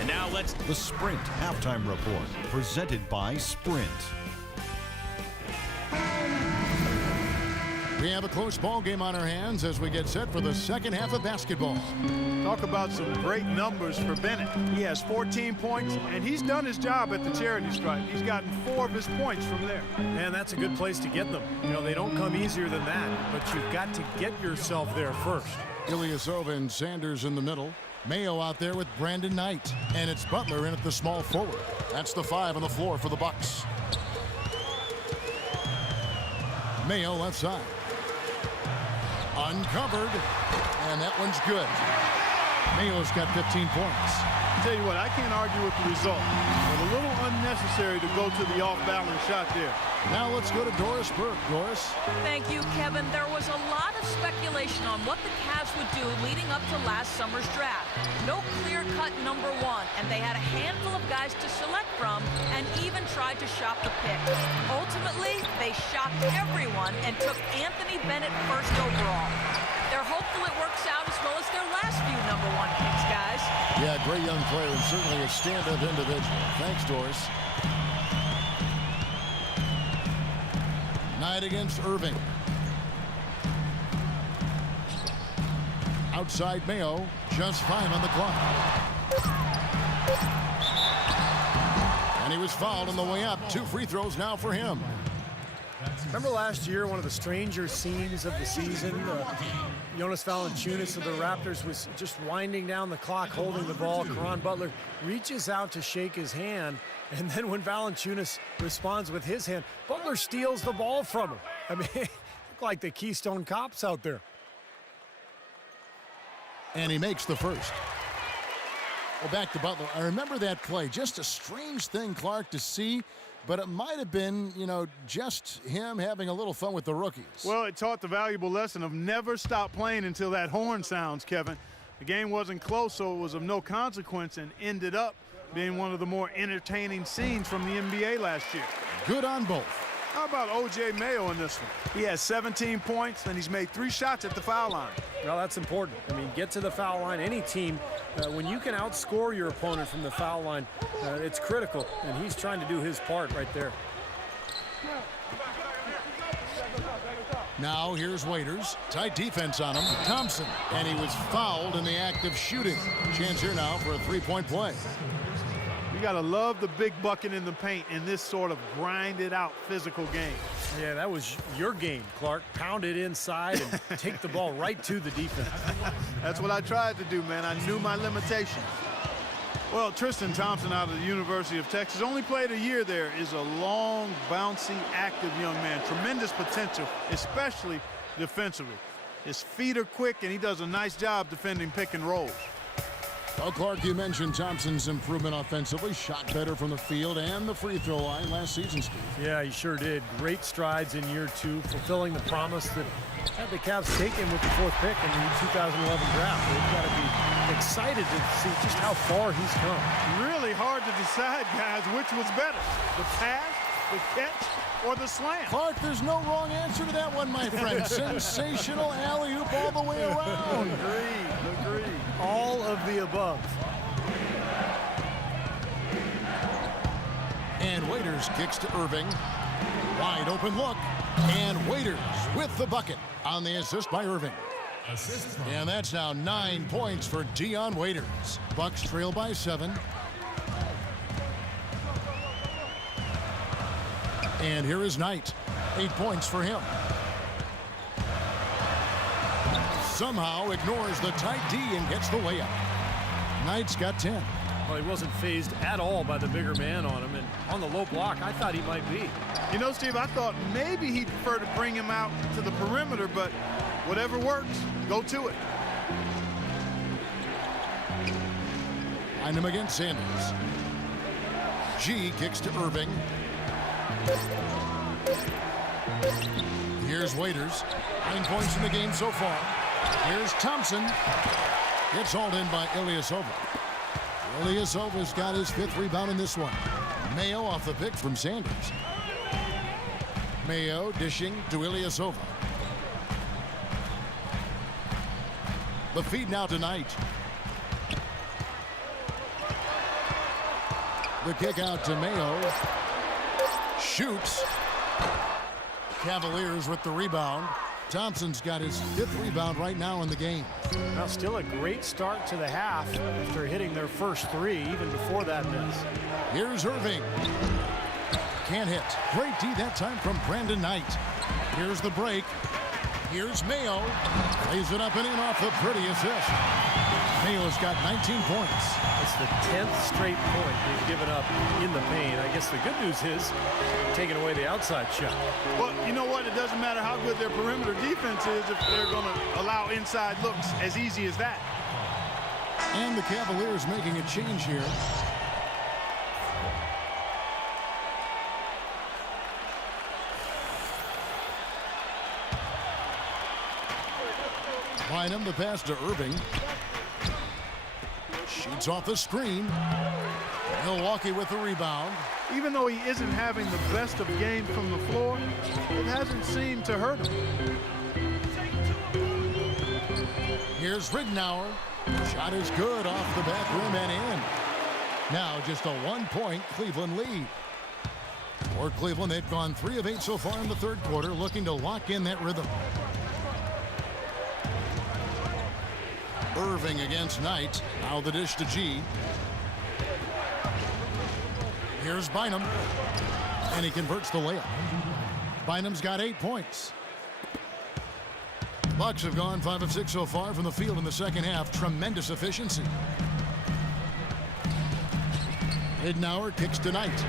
And now let's... The Sprint Halftime Report, presented by Sprint. We have a close ball game on our hands as we get set for the second half of basketball. Talk about some great numbers for Bennett. He has 14 points, and he's done his job at the charity stripe. He's gotten 4 of his points from there. Man, that's a good place to get them. You know, they don't come easier than that, but you've got to get yourself there first. Ilyasova and Sanders in the middle. Mayo out there with Brandon Knight. And it's Butler in at the small forward. That's the 5 on the floor for the Bucks. Mayo left side. Uncovered. And that one's good. Mayo's got 15 points. Tell you what, I can't argue with the result, but a little unnecessary to go to the off-balance shot there. Now let's go to Doris Burke. Doris? Thank you, Kevin. There was a lot of speculation on what the Cavs would do leading up to last summer's draft. No clear-cut number 1, and they had a handful of guys to select from and even tried to shop the pick. Ultimately, they shopped everyone and took Anthony Bennett first overall. They're hopeful it works out as well as their last few number 1 picks, guys. Yeah, great young player and certainly a stand-up individual. Thanks, Doris. Knight against Irving. Outside Mayo, just 5 on the clock. And he was fouled on the way up. 2 free throws now for him. Remember last year, one of the stranger scenes of the season? Jonas Valanciunas of the Raptors was just winding down the clock, holding the ball. Caron Butler reaches out to shake his hand, and then when Valanciunas responds with his hand, Butler steals the ball from him. I mean, look like the Keystone Cops out there. And he makes the first. Well, back to Butler. I remember that play. Just a strange thing, Clark, to see. But it might have been, you know, just him having a little fun with the rookies. Well, it taught the valuable lesson of never stop playing until that horn sounds, Kevin. The game wasn't close, so it was of no consequence and ended up being one of the more entertaining scenes from the NBA last year. Good on both. How about O.J. Mayo in this one? He has 17 points, and he's made 3 shots at the foul line. Well, that's important. I mean, get to the foul line. Any team, when you can outscore your opponent from the foul line, it's critical, and he's trying to do his part right there. Now here's Waiters. Tight defense on him. Thompson. And he was fouled in the act of shooting. Chance here now for a 3-point play. You got to love the big bucket in the paint in this sort of grinded-out physical game. Yeah, that was your game, Clark. Pound it inside and take the ball right to the defense. That's what I tried to do, man. I knew my limitations. Well, Tristan Thompson out of the University of Texas, only played a year there, is a long, bouncy, active young man. Tremendous potential, especially defensively. His feet are quick, and he does a nice job defending pick and rolls. Well, Clark, you mentioned Thompson's improvement offensively. Shot better from the field and the free throw line last season, Steve. Yeah, he sure did. Great strides in year 2, fulfilling the promise that had the Cavs taken with the 4th pick in the 2011 draft. They've got to be excited to see just how far he's come. Really hard to decide, guys, which was better, the pass, the catch, or the slam. Clark, there's no wrong answer to that one, my friend. Sensational alley-oop all the way around. Agreed. All of the above. And Waiters kicks to Irving. Wide open look. And Waiters with the bucket. on the assist by Irving. Assist from And that's now 9 points for Dion Waiters. Bucks trail by 7. And here is Knight. 8 points for him. Somehow ignores the tight D and gets the layup. Knight's got 10. Well, he wasn't phased at all by the bigger man on him, and on the low block, I thought he might be. You know, Steve, I thought maybe he'd prefer to bring him out to the perimeter, but whatever works, go to it. Find him against Sanders. G kicks to Irving. Here's Waiters. 9 points in the game so far. Here's Thompson. Gets hauled in by Ilyasova. Ilyasova's got his 5th rebound in this one. Mayo off the pick from Sanders. Mayo dishing to Ilyasova. The feed now to Knight. The kick out to Mayo. Shoots. Cavaliers with the rebound. Thompson's got his 5th rebound right now in the game. Now still a great start to the half after hitting their first 3, even before that miss. Here's Irving. Can't hit. Great D that time from Brandon Knight. Here's the break. Here's Mayo. Lays it up and in off the pretty assist. Mayo's got 19 points. It's the 10th straight point they've given up in the paint. I guess the good news is taking away the outside shot. Well, you know what? It doesn't matter how good their perimeter defense is if they're going to allow inside looks as easy as that. And the Cavaliers making a change here. Bynum the pass to Irving. Shoots off the screen. Milwaukee with the rebound. Even though he isn't having the best of games from the floor, it hasn't seemed to hurt him. Here's Ridnour. Shot is good off the back rim and in. Now just a 1-point Cleveland lead. For Cleveland, they've gone 3 of 8 so far in the 3rd quarter, looking to lock in that rhythm. Irving against Knight. Now the dish to G. Here's Bynum. And he converts the layup. Bynum's got 8 points. Bucks have gone 5 of 6 so far from the field in the second half. Tremendous efficiency. Ridnour kicks to Knight.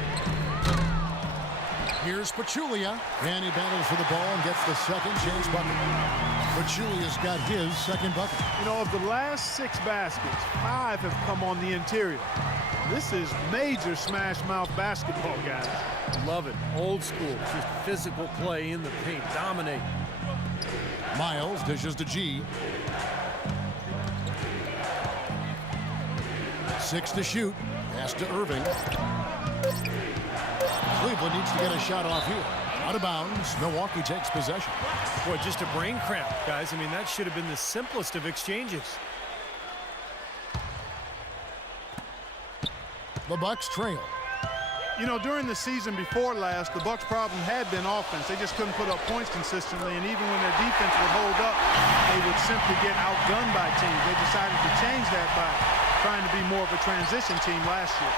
Here's Pachulia. And he battles for the ball and gets the second chance bucket. Pachulia's got his 2nd bucket. You know, of the last 6 baskets, 5 have come on the interior. This is major smash mouth basketball, guys. Love it. Old school. Just physical play in the paint. Dominate. Miles dishes to G. 6 to shoot. Pass to Irving. Cleveland needs to get a shot off here. Out of bounds. Milwaukee takes possession. Boy, just a brain cramp, guys. I mean, that should have been the simplest of exchanges. The Bucks trail. You know, during the season before last, the Bucks' problem had been offense. They just couldn't put up points consistently, and even when their defense would hold up, they would simply get outgunned by teams. They decided to change that by trying to be more of a transition team last year.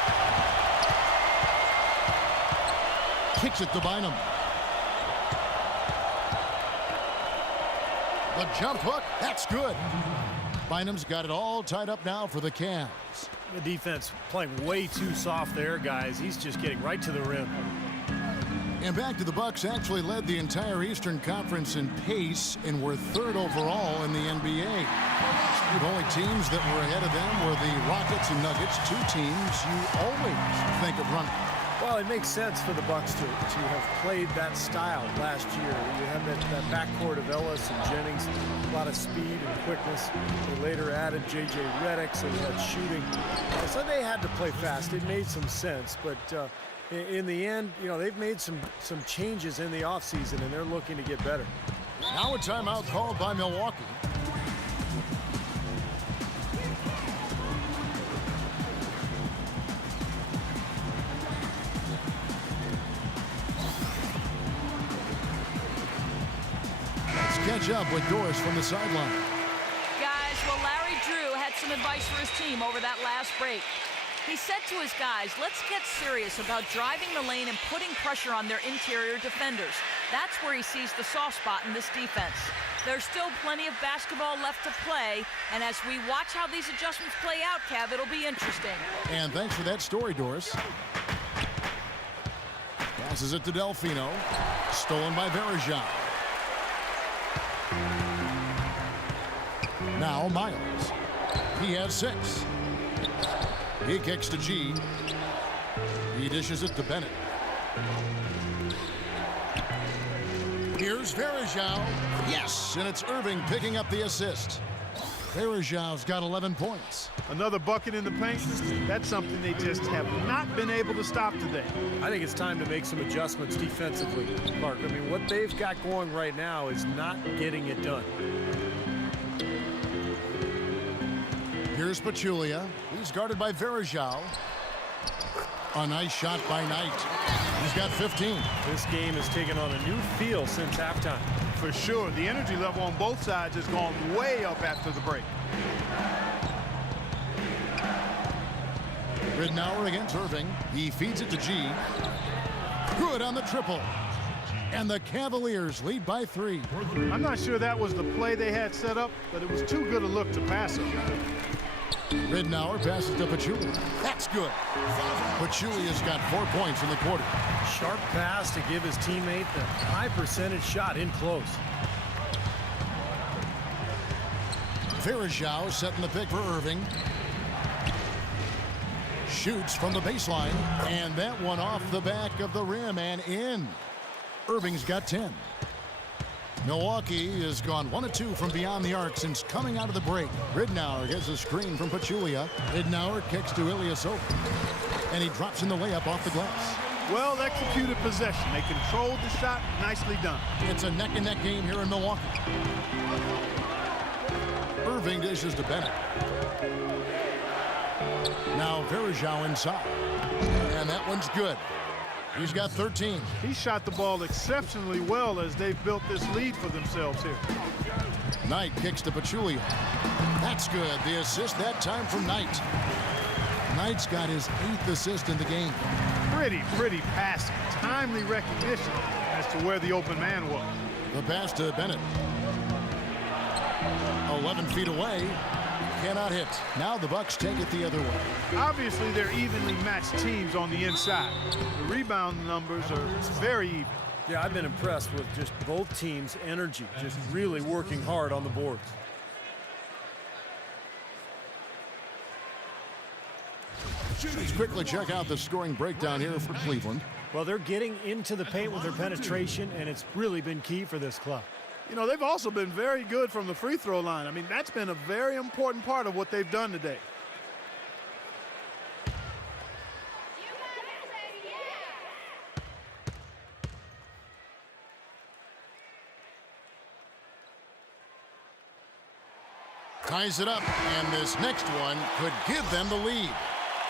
Kicks it to Bynum. The jump hook, that's good. Bynum's got it all tied up now for the Cavs. The defense playing way too soft there, guys. He's just getting right to the rim. And back to the Bucks actually led the entire Eastern Conference in pace and were 3rd overall in the NBA. The only teams that were ahead of them were the Rockets and Nuggets, 2 teams you always think of running. Well, it makes sense for the Bucks to have played that style last year. You have that backcourt of Ellis and Jennings, a lot of speed and quickness. They later added J.J. Redick, so you had shooting. So they had to play fast. It made some sense, but in the end, you know, they've made some changes in the offseason, and they're looking to get better. Now a timeout called by Milwaukee. catch up with Doris from the sideline. Guys, well, Larry Drew had some advice for his team over that last break. He said to his guys, let's get serious about driving the lane and putting pressure on their interior defenders. That's where he sees the soft spot in this defense. There's still plenty of basketball left to play, and as we watch how these adjustments play out, Kev, it'll be interesting. And thanks for that story, Doris. Passes it to Delfino. Stolen by Verejao. Now Miles. He has 6. He kicks to G. He dishes it to Bennett. Here's Verejao. Yes, and it's Irving picking up the assist. Verejao's got 11 points. Another bucket in the paint. That's something they just have not been able to stop today. I think it's time to make some adjustments defensively, Clark. I mean, what they've got going right now is not getting it done. Here's Pachulia. He's guarded by Verejao. A nice shot by Knight. He's got 15. This game has taken on a new feel since halftime. For sure, the energy level on both sides has gone way up after the break. Ridnour against Irving. He feeds it to G. Good on the triple. And the Cavaliers lead by 3. I'm not sure that was the play they had set up, but it was too good a look to pass it. Ridnour passes to Pachulia. That's good. Pachulia's got 4 points in the quarter. Sharp pass to give his teammate the high percentage shot in close. Verejao setting the pick for Irving. Shoots from the baseline, and that one off the back of the rim and in. Irving's got 10. Milwaukee has gone 1 of 2 from beyond the arc since coming out of the break. Ridnour gets a screen from Pachulia. Ridnour kicks to Ilyasova, and he drops in the layup off the glass. Well executed possession. They controlled the shot. Nicely done. It's a neck-and-neck game here in Milwaukee. Irving dishes to Bennett. Now Verejao inside, and that one's good. He's got 13. He shot the ball exceptionally well as they've built this lead for themselves here. Knight kicks to Pachulia. That's good. The assist that time from Knight. Knight's got his 8th assist in the game. Pretty passing. Timely recognition as to where the open man was. The pass to Bennett. 11 feet away. Cannot hit. Now the Bucks take it the other way. Obviously, they're evenly matched teams on the inside. The rebound numbers are very even. Yeah, I've been impressed with just both teams' energy, just really working hard on the boards. Let's quickly check out the scoring breakdown here for Cleveland. Well, they're getting into the paint with their penetration, and it's really been key for this club. You know, they've also been very good from the free throw line. I mean, that's been a very important part of what they've done today. Ties it up, and this next one could give them the lead.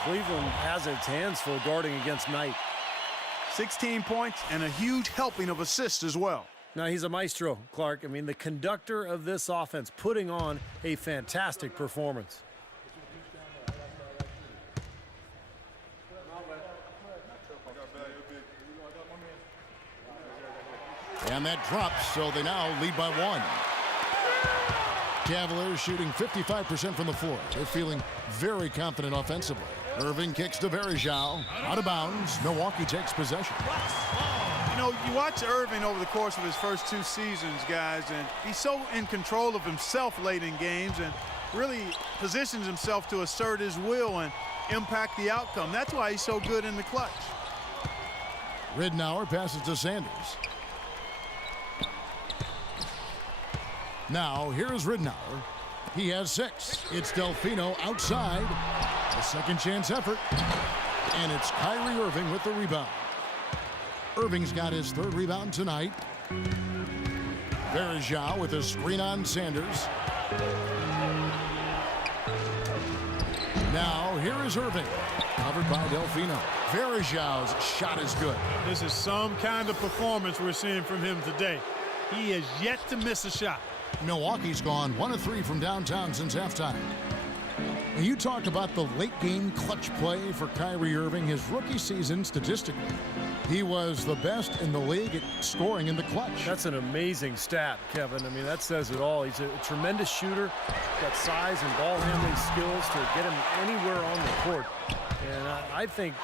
Cleveland has its hands full guarding against Knight. 16 points and a huge helping of assists as well. Now, he's a maestro, Clark. I mean, the conductor of this offense, putting on a fantastic performance. And that drops, so they now lead by 1. Cavaliers shooting 55% from the floor. They're feeling very confident offensively. Irving kicks to Verejao. Out of bounds. Milwaukee takes possession. You know, you watch Irving over the course of his first 2 seasons, guys, and he's so in control of himself late in games and really positions himself to assert his will and impact the outcome. That's why he's so good in the clutch. Ridnour passes to Sanders. Now, here's Ridnour. He has 6. It's Delfino outside. A second chance effort. And it's Kyrie Irving with the rebound. Irving's got his 3rd rebound tonight. Verejao with a screen on Sanders. Now, here is Irving. Covered by Delfino. Verejao's shot is good. This is some kind of performance we're seeing from him today. He has yet to miss a shot. Milwaukee's gone 1 of 3 from downtown since halftime. And you talked about the late game clutch play for Kyrie Irving. His rookie season, statistically, he was the best in the league at scoring in the clutch. That's an amazing stat, Kevin. I mean, that says it all. He's a tremendous shooter, got size and ball handling skills to get him anywhere on the court. And I think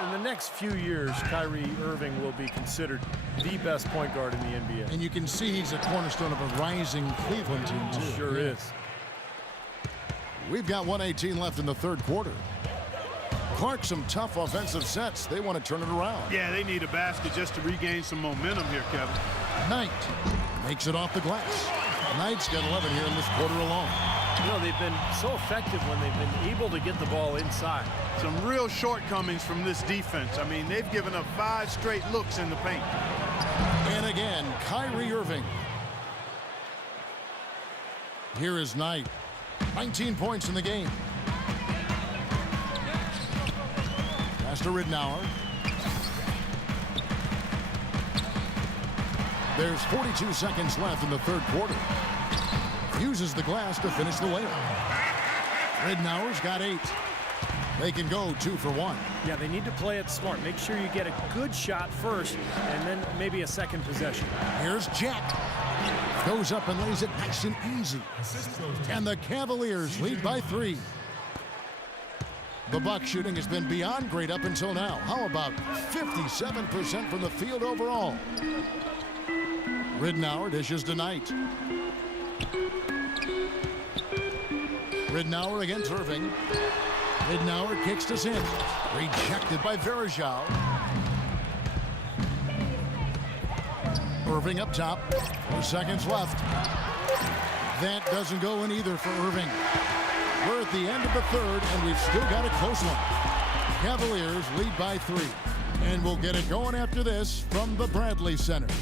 in the next few years, Kyrie Irving will be considered the best point guard in the NBA. And you can see he's a cornerstone of a rising Cleveland team, too. Sure is. We've got 1:18 left in the third quarter. Clark, some tough offensive sets. They want to turn it around. Yeah, they need a basket just to regain some momentum here, Kevin. Knight makes it off the glass. Knight's got 11 here in this quarter alone. You know, they've been so effective when they've been able to get the ball inside. Some real shortcomings from this defense. I mean, they've given up 5 straight looks in the paint. And again, Kyrie Irving. Here is Knight. 19 points in the game. Pass to Ridnour. There's 42 seconds left in the third quarter. Uses the glass to finish the layup. Ridnour's got 8. They can go 2 for 1. Yeah, they need to play it smart. Make sure you get a good shot first, and then maybe a second possession. Here's Jack. Goes up and lays it nice and easy. And the Cavaliers lead by 3. The Bucs shooting has been beyond great up until now. How about 57% from the field overall? Ridnour dishes to Knight. Ridnour against Irving. Ridnour kicks to Sanders. Rejected by Verajao. Irving up top. 4 seconds left. That doesn't go in either for Irving. We're at the end of the third, and we've still got a close one. Cavaliers lead by 3. And we'll get it going after this from the Bradley Center.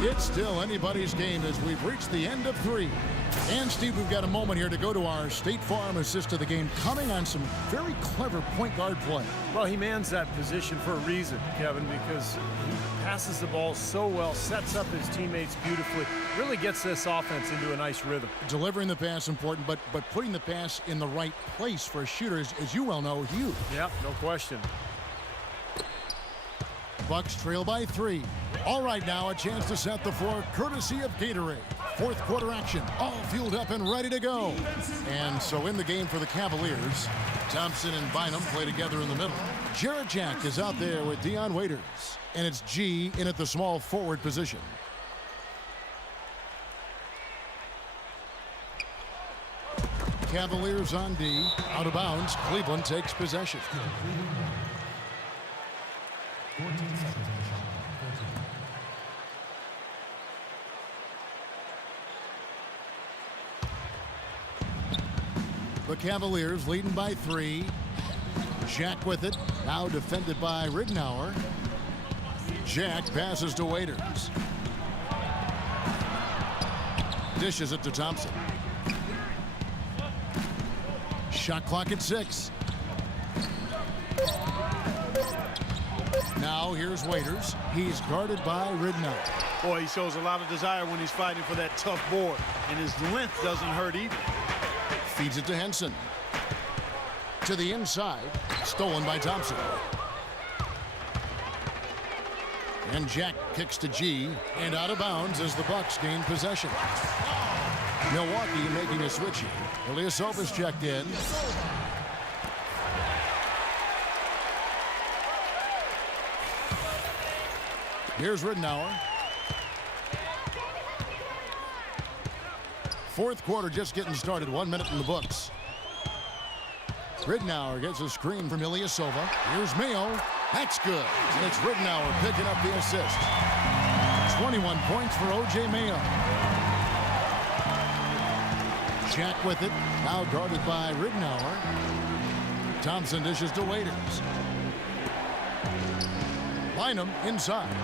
It's still anybody's game as we've reached the end of 3. And, Steve, we've got a moment here to go to our State Farm assist of the game, coming on some very clever point guard play. Well, he mans that position for a reason, Kevin, because he passes the ball so well, sets up his teammates beautifully, really gets this offense into a nice rhythm. Delivering the pass important, but putting the pass in the right place for a shooter is, as you well know, huge. Yep, no question. Bucks trail by 3. All right, now a chance to set the floor courtesy of Gatorade. Fourth quarter action, all fueled up and ready to go. And so in the game for the Cavaliers, Thompson and Bynum play together in the middle. Jarrett Jack is out there with Dion Waiters, and it's G in at the small forward position. Cavaliers on D, out of bounds. Cleveland takes possession. 14 seconds on the shot. 14. The Cavaliers leading by 3. Jack with it, now defended by Ridnour. Jack passes to Waiters. Dishes it to Thompson. Shot clock at 6. Now here's Waiters. He's guarded by Ridnour. Boy, he shows a lot of desire when he's fighting for that tough board, and his length doesn't hurt either. Feeds it to Henson. To the inside. Stolen by Thompson. And Jack kicks to G. And out of bounds as the Bucks gain possession. Milwaukee making a switch here. Ilyasova's checked in. Here's Ridnour. Fourth quarter just getting started. 1 minute in the books. Ridnour gets a screen from Ilyasova. Here's Mayo. That's good. And it's Ridnour picking up the assist. 21 points for O.J. Mayo. Jack with it. Now guarded by Ridnour. Thompson dishes to Waiters. Bynum inside.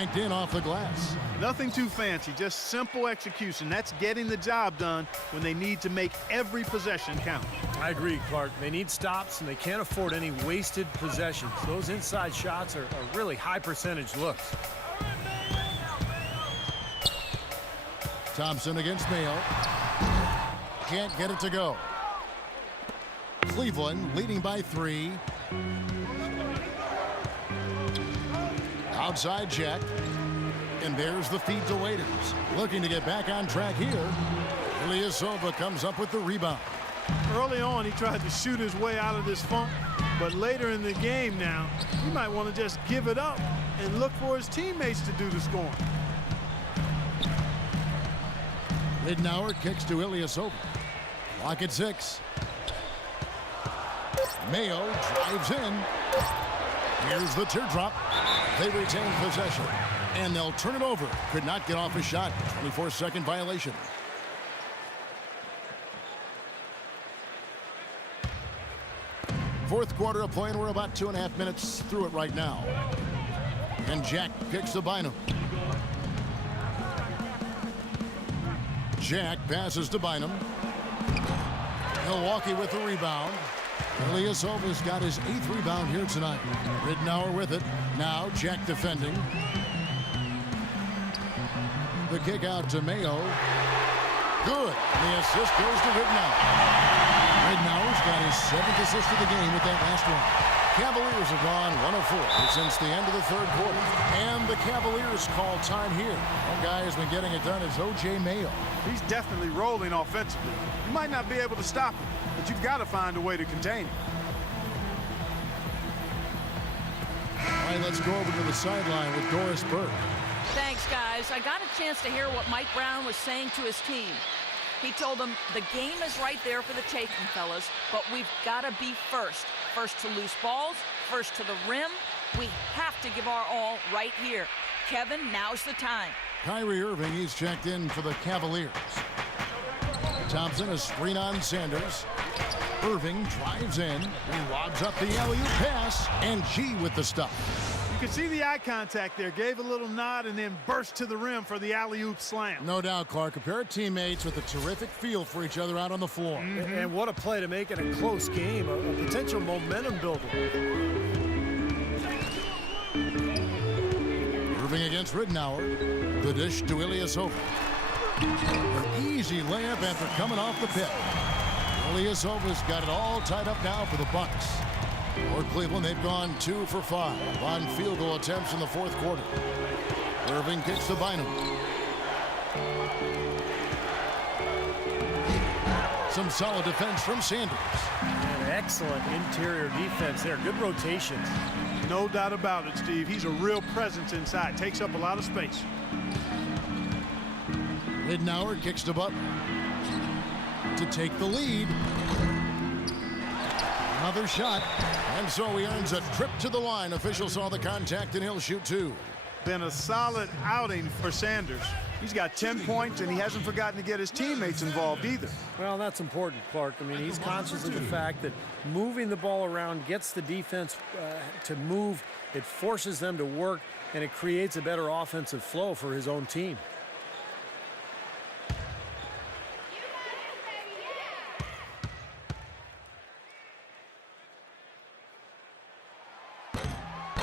Banked in off the glass. Nothing too fancy, just simple execution. That's getting the job done when they need to make every possession count. I agree, Clark. They need stops, and they can't afford any wasted possessions. Those inside shots are really high percentage looks. Thompson against Mayo. Can't get it to go. Cleveland leading by 3. Outside Jack. And there's the feed to Waiters. Looking to get back on track here. Ilyasova comes up with the rebound. Early on, he tried to shoot his way out of this funk. But later in the game now, he might want to just give it up and look for his teammates to do the scoring. Ridnour kicks to Ilyasova. Clock at 6. Mayo drives in. Here's the teardrop. They retain possession. And they'll turn it over. Could not get off a shot. 24-second violation. Fourth quarter of play, and we're about 2.5 minutes through it right now. And Jack kicks to Bynum. Jack passes to Bynum. Milwaukee with the rebound. Ilyasova's got his 8th rebound here tonight. Ridnour with it. Now Jack defending. The kick out to Mayo. Good. The assist goes to Ridnour. Ridnour's got his 7th assist of the game with that last one. Cavaliers have gone 1 of 4 since the end of the third quarter. And the Cavaliers call time here. One guy who's been getting it done is O.J. Mayo. He's definitely rolling offensively. You might not be able to stop him, but you've got to find a way to contain him. All right, let's go over to the sideline with Doris Burke. Thanks, guys. I got a chance to hear what Mike Brown was saying to his team. He told them the game is right there for the taking, fellas, but we've got to be first. First to loose balls, first to the rim. We have to give our all right here. Kevin, now's the time. Kyrie Irving, he's checked in for the Cavaliers. Thompson, a screen on Sanders. Irving drives in. He lobs up the alley-oop pass, and G with the stuff. You can see the eye contact there. Gave a little nod and then burst to the rim for the alley-oop slam. No doubt, Clark. A pair of teammates with a terrific feel for each other out on the floor. And what a play to make it a close game, a potential momentum builder. Irving against Ridnour. The dish to Ilyasova. An easy layup after coming off the pit. Ilyasova's got it all tied up now for the Bucks. For Cleveland, they've gone 2 for 5 on field goal attempts in the fourth quarter. Irving kicks to Bynum. Some solid defense from Sanders. An excellent interior defense there. Good rotations. No doubt about it, Steve. He's a real presence inside. Takes up a lot of space. Ridnour kicks to Butler to take the lead. Another shot, and so he earns a trip to the line. Officials saw the contact, and he'll shoot 2. Been a solid outing for Sanders. He's got 10 points, and he hasn't forgotten to get his teammates involved either. Well, that's important, Clark. I mean, he's conscious of the fact that moving the ball around gets the defense to move. It forces them to work, and it creates a better offensive flow for his own team.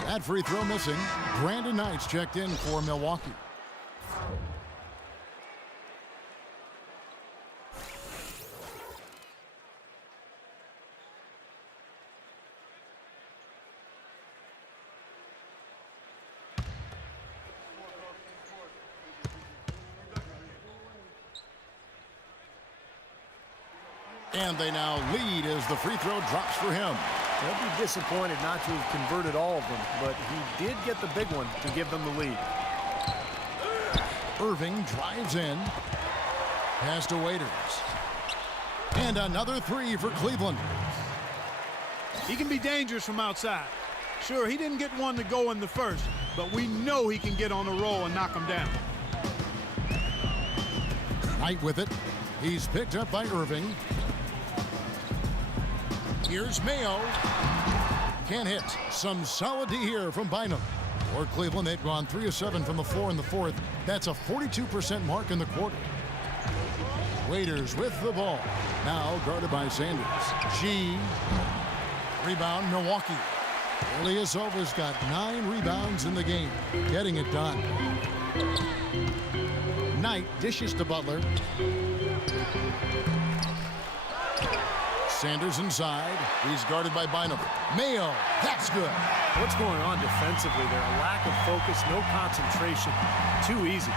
That free throw missing. Brandon Knight's checked in for Milwaukee. And they now lead as the free throw drops for him. They'll be disappointed not to have converted all of them, but he did get the big one to give them the lead. Irving drives in. Pass to Waiters. And another 3 for Cleveland. He can be dangerous from outside. Sure, he didn't get one to go in the first, but we know he can get on a roll and knock him down. Knight with it. He's picked up by Irving. Here's Mayo. Can't hit. Some solid D here from Bynum. For Cleveland, they've gone 3 of 7 from the floor in the fourth. That's a 42% mark in the quarter. Waiters with the ball. Now guarded by Sanders. G. Rebound, Milwaukee. Ilyasova's got 9 rebounds in the game. Getting it done. Knight dishes to Butler. Sanders inside. He's guarded by Bynum. Mayo. That's good. What's going on defensively there? A lack of focus, no concentration. Too easy.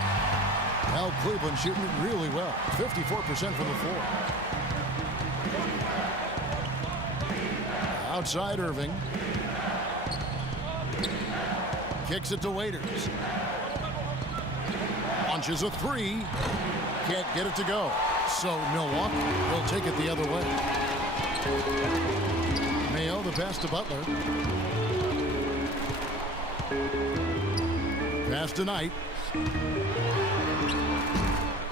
Now Cleveland shooting it really well. 54% from the floor. Outside Irving. Kicks it to Waiters. Launches a 3. Can't get it to go. So Milwaukee will take it the other way. Mayo, the pass to Butler. Pass to Knight.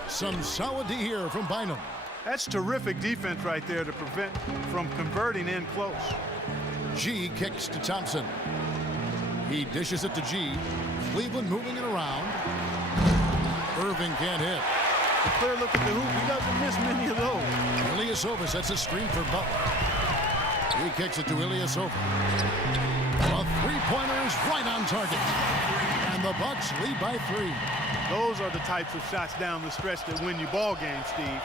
Some solid D here from Bynum. That's terrific defense right there to prevent from converting in close. G kicks to Thompson. He dishes it to G. Cleveland moving it around. Irving can't hit. A clear look at the hoop. He doesn't miss many of those. Ilyasova sets a screen for Butler. He kicks it to Ilyasova. A three-pointer is right on target. And the Bucks lead by 3. Those are the types of shots down the stretch that win you ball games, Steve.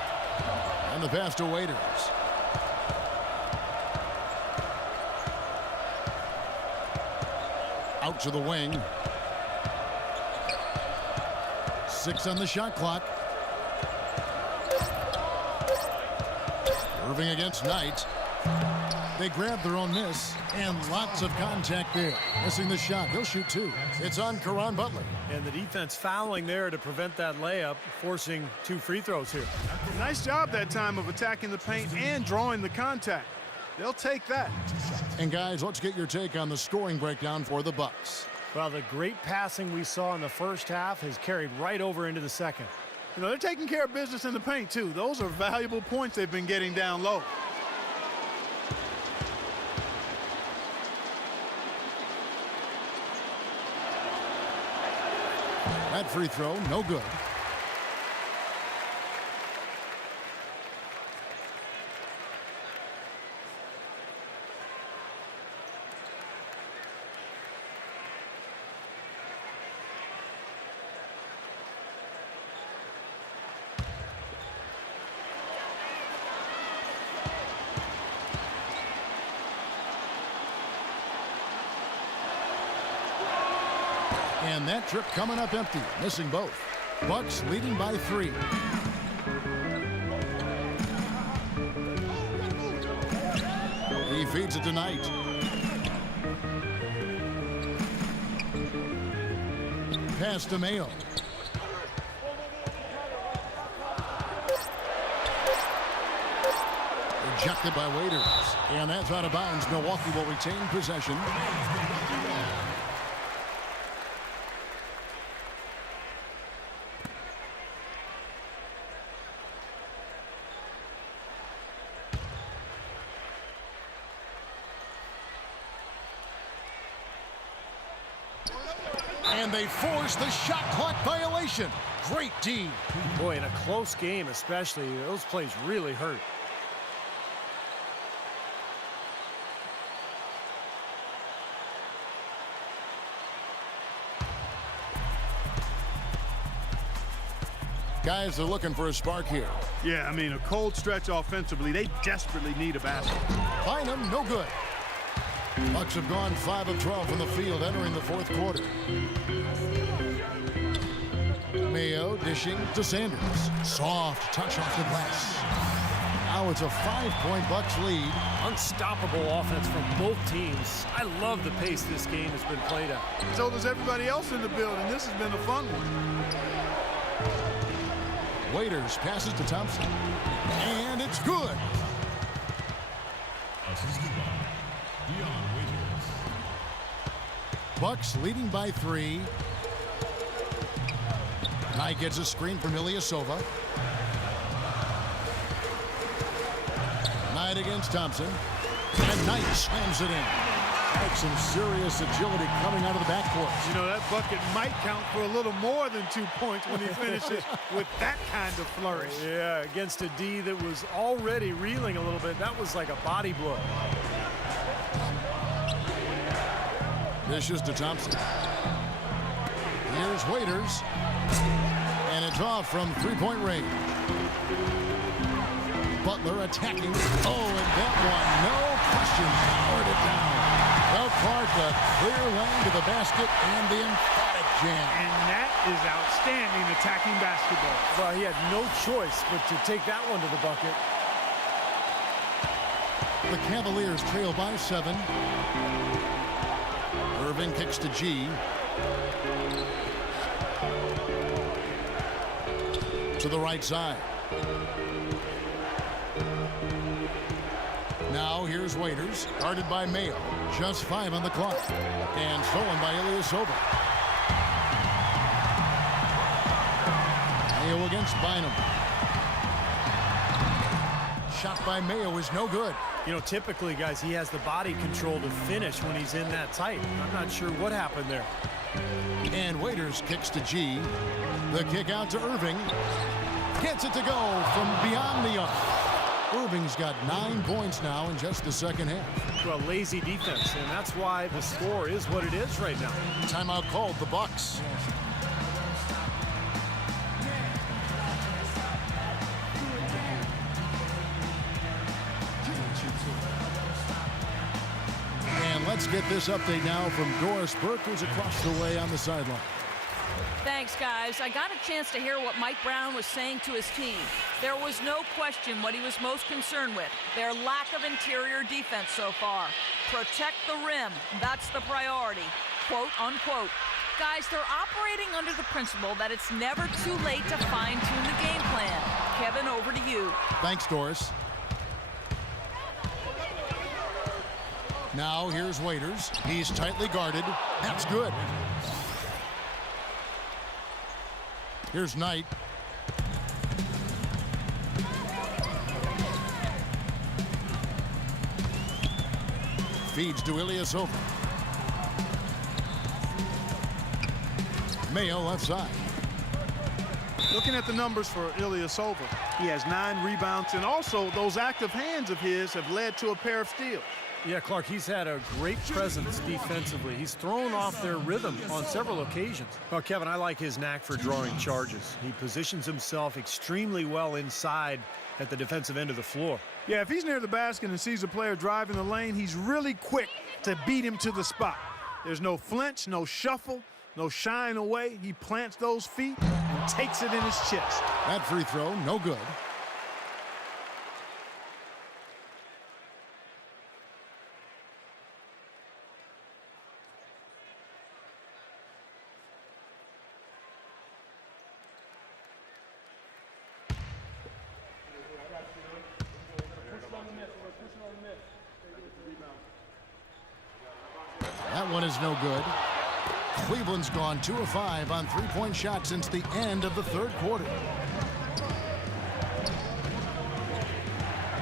And the pass to Waiters. Out to the wing. 6 on the shot clock. Irving against Knight. They grab their own miss, and lots of contact there. Missing the shot. He'll shoot 2. It's on Caron Butler. And the defense fouling there to prevent that layup, forcing 2 free throws here. Nice job that time of attacking the paint and drawing the contact. They'll take that. And guys, let's get your take on the scoring breakdown for the Bucks. Well, the great passing we saw in the first half has carried right over into the second. You know, they're taking care of business in the paint, too. Those are valuable points they've been getting down low. That free throw, no good. And that trip coming up empty, missing both. Bucks leading by 3. He feeds it to Knight. Pass to Mayo. Rejected by Waiters. And that's out of bounds. Milwaukee will retain possession. And they force the shot clock violation. Great D. Boy, in a close game especially, those plays really hurt. Guys are looking for a spark here. Yeah, I mean, a cold stretch offensively. They desperately need a basket. Bynum, no good. Bucks have gone 5 of 12 from the field entering the fourth quarter. Mayo dishing to Sanders. Soft touch off the glass. Now it's a 5-point Bucks lead. Unstoppable offense from both teams. I love the pace this game has been played at. So does everybody else in the building. This has been a fun one. Waiters passes to Thompson. And it's good. Bucks leading by 3. Knight gets a screen from Ilyasova. Knight against Thompson. And Knight slams it in. like some serious agility coming out of the backcourt. You know, that bucket might count for a little more than 2 points when he finishes with that kind of flourish. Yeah, against a D that was already reeling a little bit. That was like a body blow. Dishes to Thompson. Here's Waiters. And it's off from three-point range. Butler attacking. Oh, and that one, no question, powered it down. Well, Clark, a clear lane to the basket and the emphatic jam. And that is outstanding attacking basketball. Well, he had no choice but to take that one to the bucket. The Cavaliers trail by 7. Irving kicks to G. To the right side. Now here's Waiters, guarded by Mayo. Just 5 on the clock. And stolen by Ilyasova. Mayo against Bynum. Shot by Mayo is no good. You know, typically, guys, he has the body control to finish when he's in that tight. I'm not sure what happened there. And Waiters kicks to G. The kick out to Irving. Gets it to go from beyond the arc. Irving's got 9 points now in just the second half. Well, lazy defense, and that's why the score is what it is right now. Timeout called, the Bucks. And let's get this update now from Doris Burke, who's across the way on the sideline. Thanks, guys. I got a chance to hear what Mike Brown was saying to his team. There was no question what he was most concerned with, their lack of interior defense so far. Protect the rim. That's the priority. Quote, unquote. Guys, they're operating under the principle that it's never too late to fine-tune the game plan. Kevin, over to you. Thanks, Doris. Now here's Waiters. He's tightly guarded. That's good. Here's Knight. Feeds to Ilyasova. Mayo left side. Looking at the numbers for Ilyasova, he has 9 rebounds, and also those active hands of his have led to a pair of steals. Yeah, Clark, he's had a great presence defensively. He's thrown off their rhythm on several occasions. Well, Kevin, I like his knack for drawing charges. He positions himself extremely well inside at the defensive end of the floor. Yeah, if he's near the basket and sees a player driving the lane, he's really quick to beat him to the spot. There's no flinch, no shuffle, no shying away. He plants those feet and takes it in his chest. That free throw, no good. That one is no good. Cleveland's gone 2 of 5 on three-point shots since the end of the third quarter.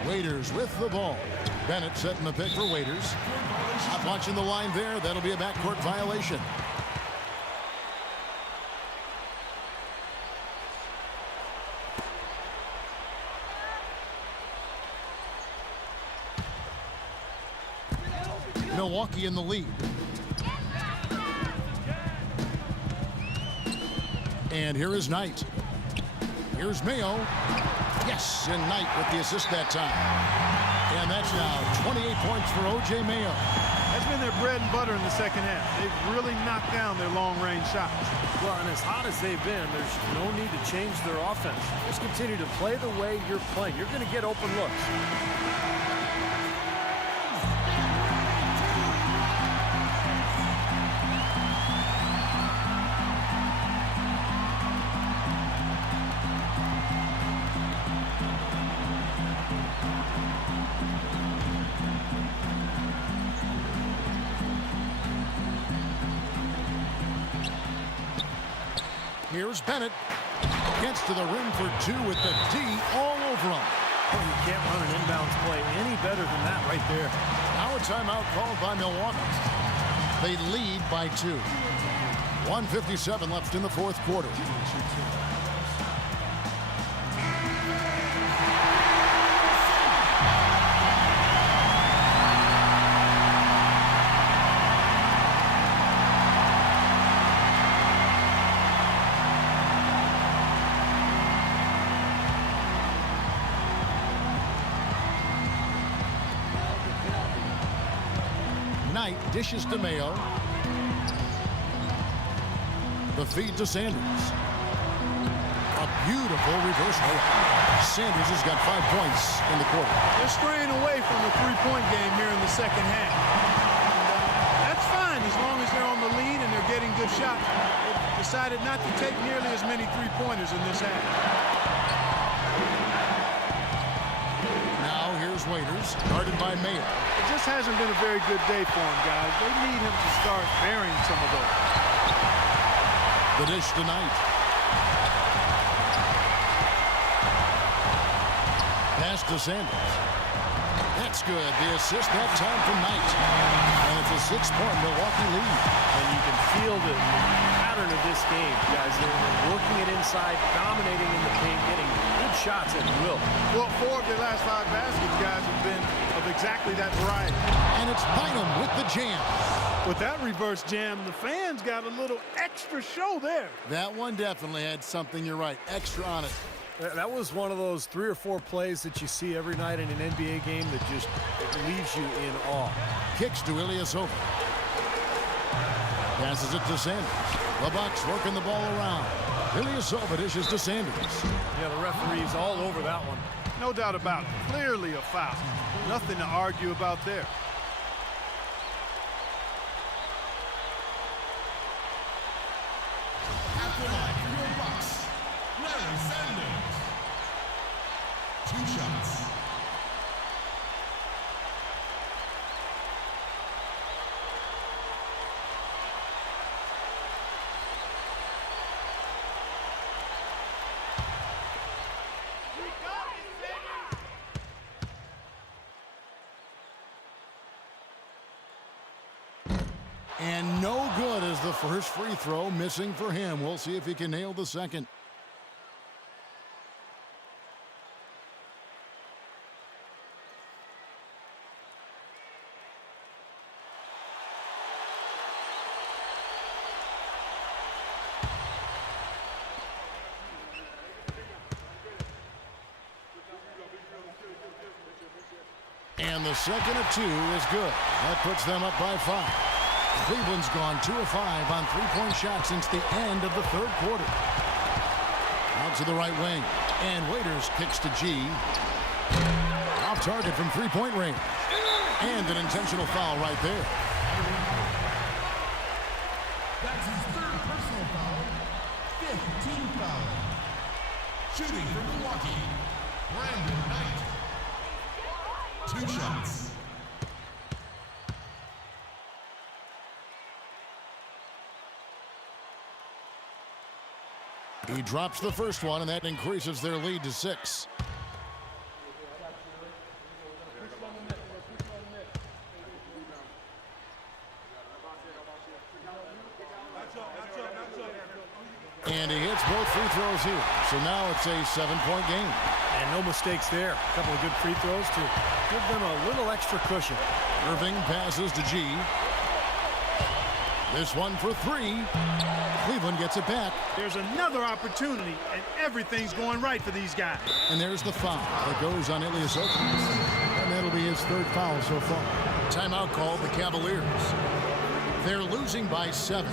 Waiters with the ball. Bennett setting the pick for Waiters. Not watching the line there. That'll be a backcourt violation. Milwaukee in the lead. And here is Knight. Here's Mayo. Yes, and Knight with the assist that time. And that's now 28 points for O.J. Mayo. That's been their bread and butter in the second half. They've really knocked down their long-range shots. Well, and as hot as they've been, there's no need to change their offense. Just continue to play the way you're playing. You're going to get open looks. Here's Bennett. Gets to the rim for 2 with the D all over him. Oh, you can't run an inbounds play any better than that right there. Now timeout called by Milwaukee. They lead by 2. 1:57 left in the fourth quarter. Knight dishes to Mayo. The feed to Sanders. A beautiful reversal. Sanders has got 5 points in the quarter. They're straying away from the three-point game here in the second half. That's fine as long as they're on the lead and they're getting good shots. They've decided not to take nearly as many three-pointers in this half. Now here's Waiters, guarded by Mayo. It just hasn't been a very good day for him, guys. They need him to start varying some of those. The dish tonight. Pass to Sanders. That's good. The assist that time from Knight. And it's a 6-point Milwaukee lead. And you can feel the pattern of this game, guys. They're working it inside, dominating in the paint, getting good shots at will. Well, 4 of their last 5 baskets, guys, have been of exactly that variety. And it's Bynum with the jam. With that reverse jam, the fans got a little extra show there. That one definitely had something, you're right, extra on it. That was one of those 3 or 4 plays that you see every night in an NBA game that just leaves you in awe. Kicks to Ilyasova. Passes it to Sanders. The Bucks working the ball around. Ilyasova dishes to Sanders. Yeah, the referee's all over that one. No doubt about it. Clearly a foul. Nothing to argue about there. At the line for your Bucks, Larry Sanders. 2 shots. And no good as the first free throw, missing for him. We'll see if he can nail the second. And the second of 2 is good. That puts them up by 5. Cleveland's gone 2 of 5 on 3-point shots since the end of the third quarter. Out to the right wing. And Waiters kicks to G. Off target from 3-point range. And an intentional foul right there. That's his 3rd personal foul. 5th team foul. Shooting for Milwaukee, Brandon Knight. 2 shots. He drops the first one, and that increases their lead to 6. And he hits both free throws here. So now it's a 7-point game. And no mistakes there. A couple of good free throws to give them a little extra cushion. Irving passes to G. This one for 3. Cleveland gets it back. There's another opportunity, and everything's going right for these guys. And there's the foul that goes on Ilyasova. And that'll be his 3rd foul so far. Timeout called the Cavaliers. They're losing by 7.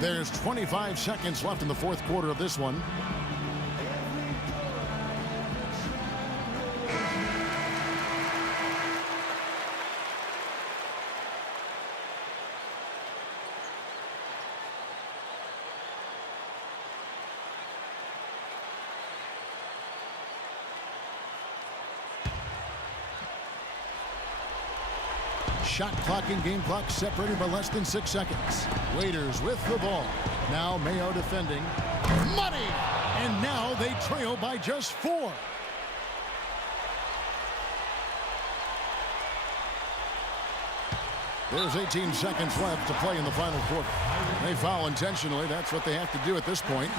There's 25 seconds left in the fourth quarter of this one. Shot clock and game clock separated by less than 6 seconds. Waiters with the ball. Now Mayo defending. Money! And now they trail by just 4. There's 18 seconds left to play in the final quarter. They foul intentionally. That's what they have to do at this point.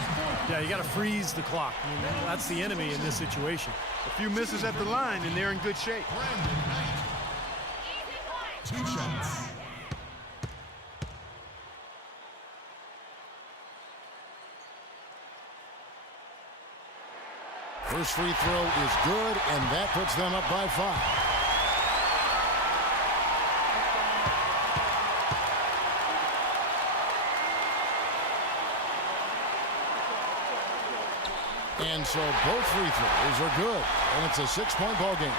Yeah, you got to freeze the clock. I mean, that's the enemy in this situation. A few misses at the line, and they're in good shape. Brandon Knight. 2 shots. First free throw is good, and that puts them up by 5. And so both free throws are good, and it's a 6-point ball game.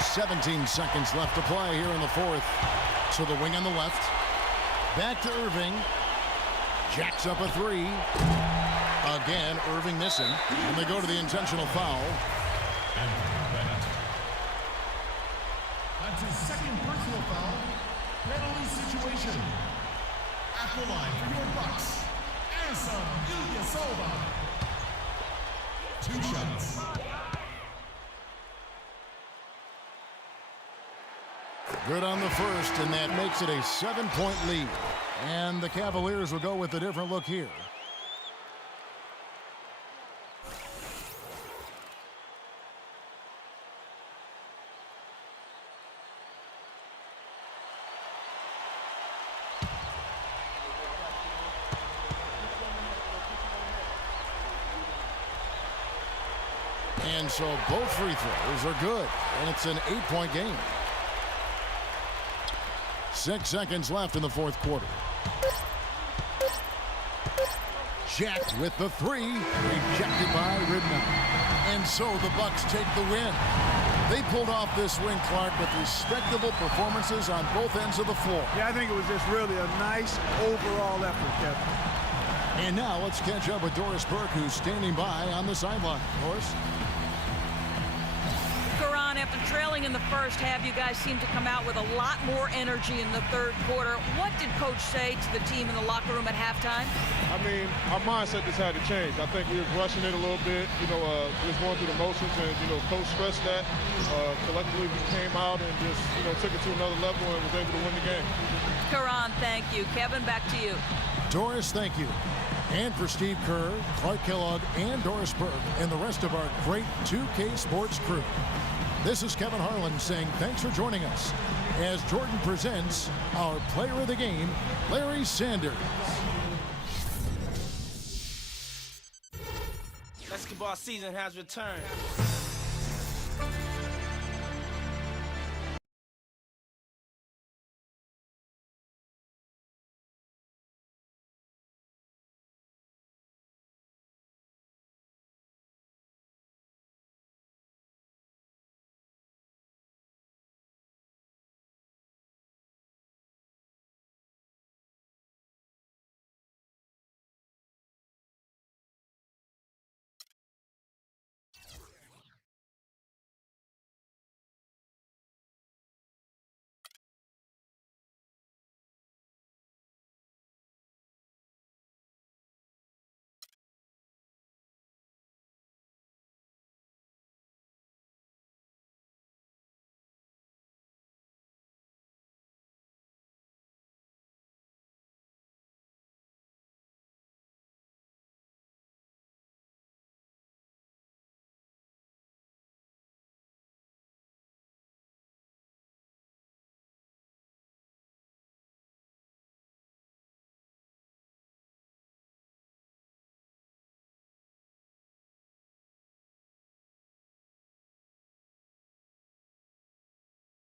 17 seconds left to play here in the fourth. To the wing on the left. Back to Irving. Jacks up a 3. Again, Irving missing. And they go to the intentional foul. That's his second personal foul. Penalty situation. At the line for your Bucks, Anderson Ilyasova. 2 shots. Good on the first, and that makes it a 7-point lead. And the Cavaliers will go with a different look here. And so both free throws are good, and it's an 8-point game. 6 seconds left in the fourth quarter. Jack with the 3, rejected by Ridnow. And so the Bucks take the win. They pulled off this win, Clark, with respectable performances on both ends of the floor. Yeah, I think it was just really a nice overall effort, Kevin. And now let's catch up with Doris Burke, who's standing by on the sideline. Doris? After trailing in the first half, you guys seem to come out with a lot more energy in the third quarter. What did Coach say to the team in the locker room at halftime? I mean, our mindset just had to change. I think we were rushing it a little bit, just going through the motions, and, Coach stressed that. Collectively, we came out and just, took it to another level and was able to win the game. Karan, thank you. Kevin, back to you. Doris, thank you. And for Steve Kerr, Clark Kellogg, and Doris Burke, and the rest of our great 2K Sports crew. This is Kevin Harlan saying thanks for joining us as Jordan presents our player of the game, Larry Sanders. Basketball season has returned.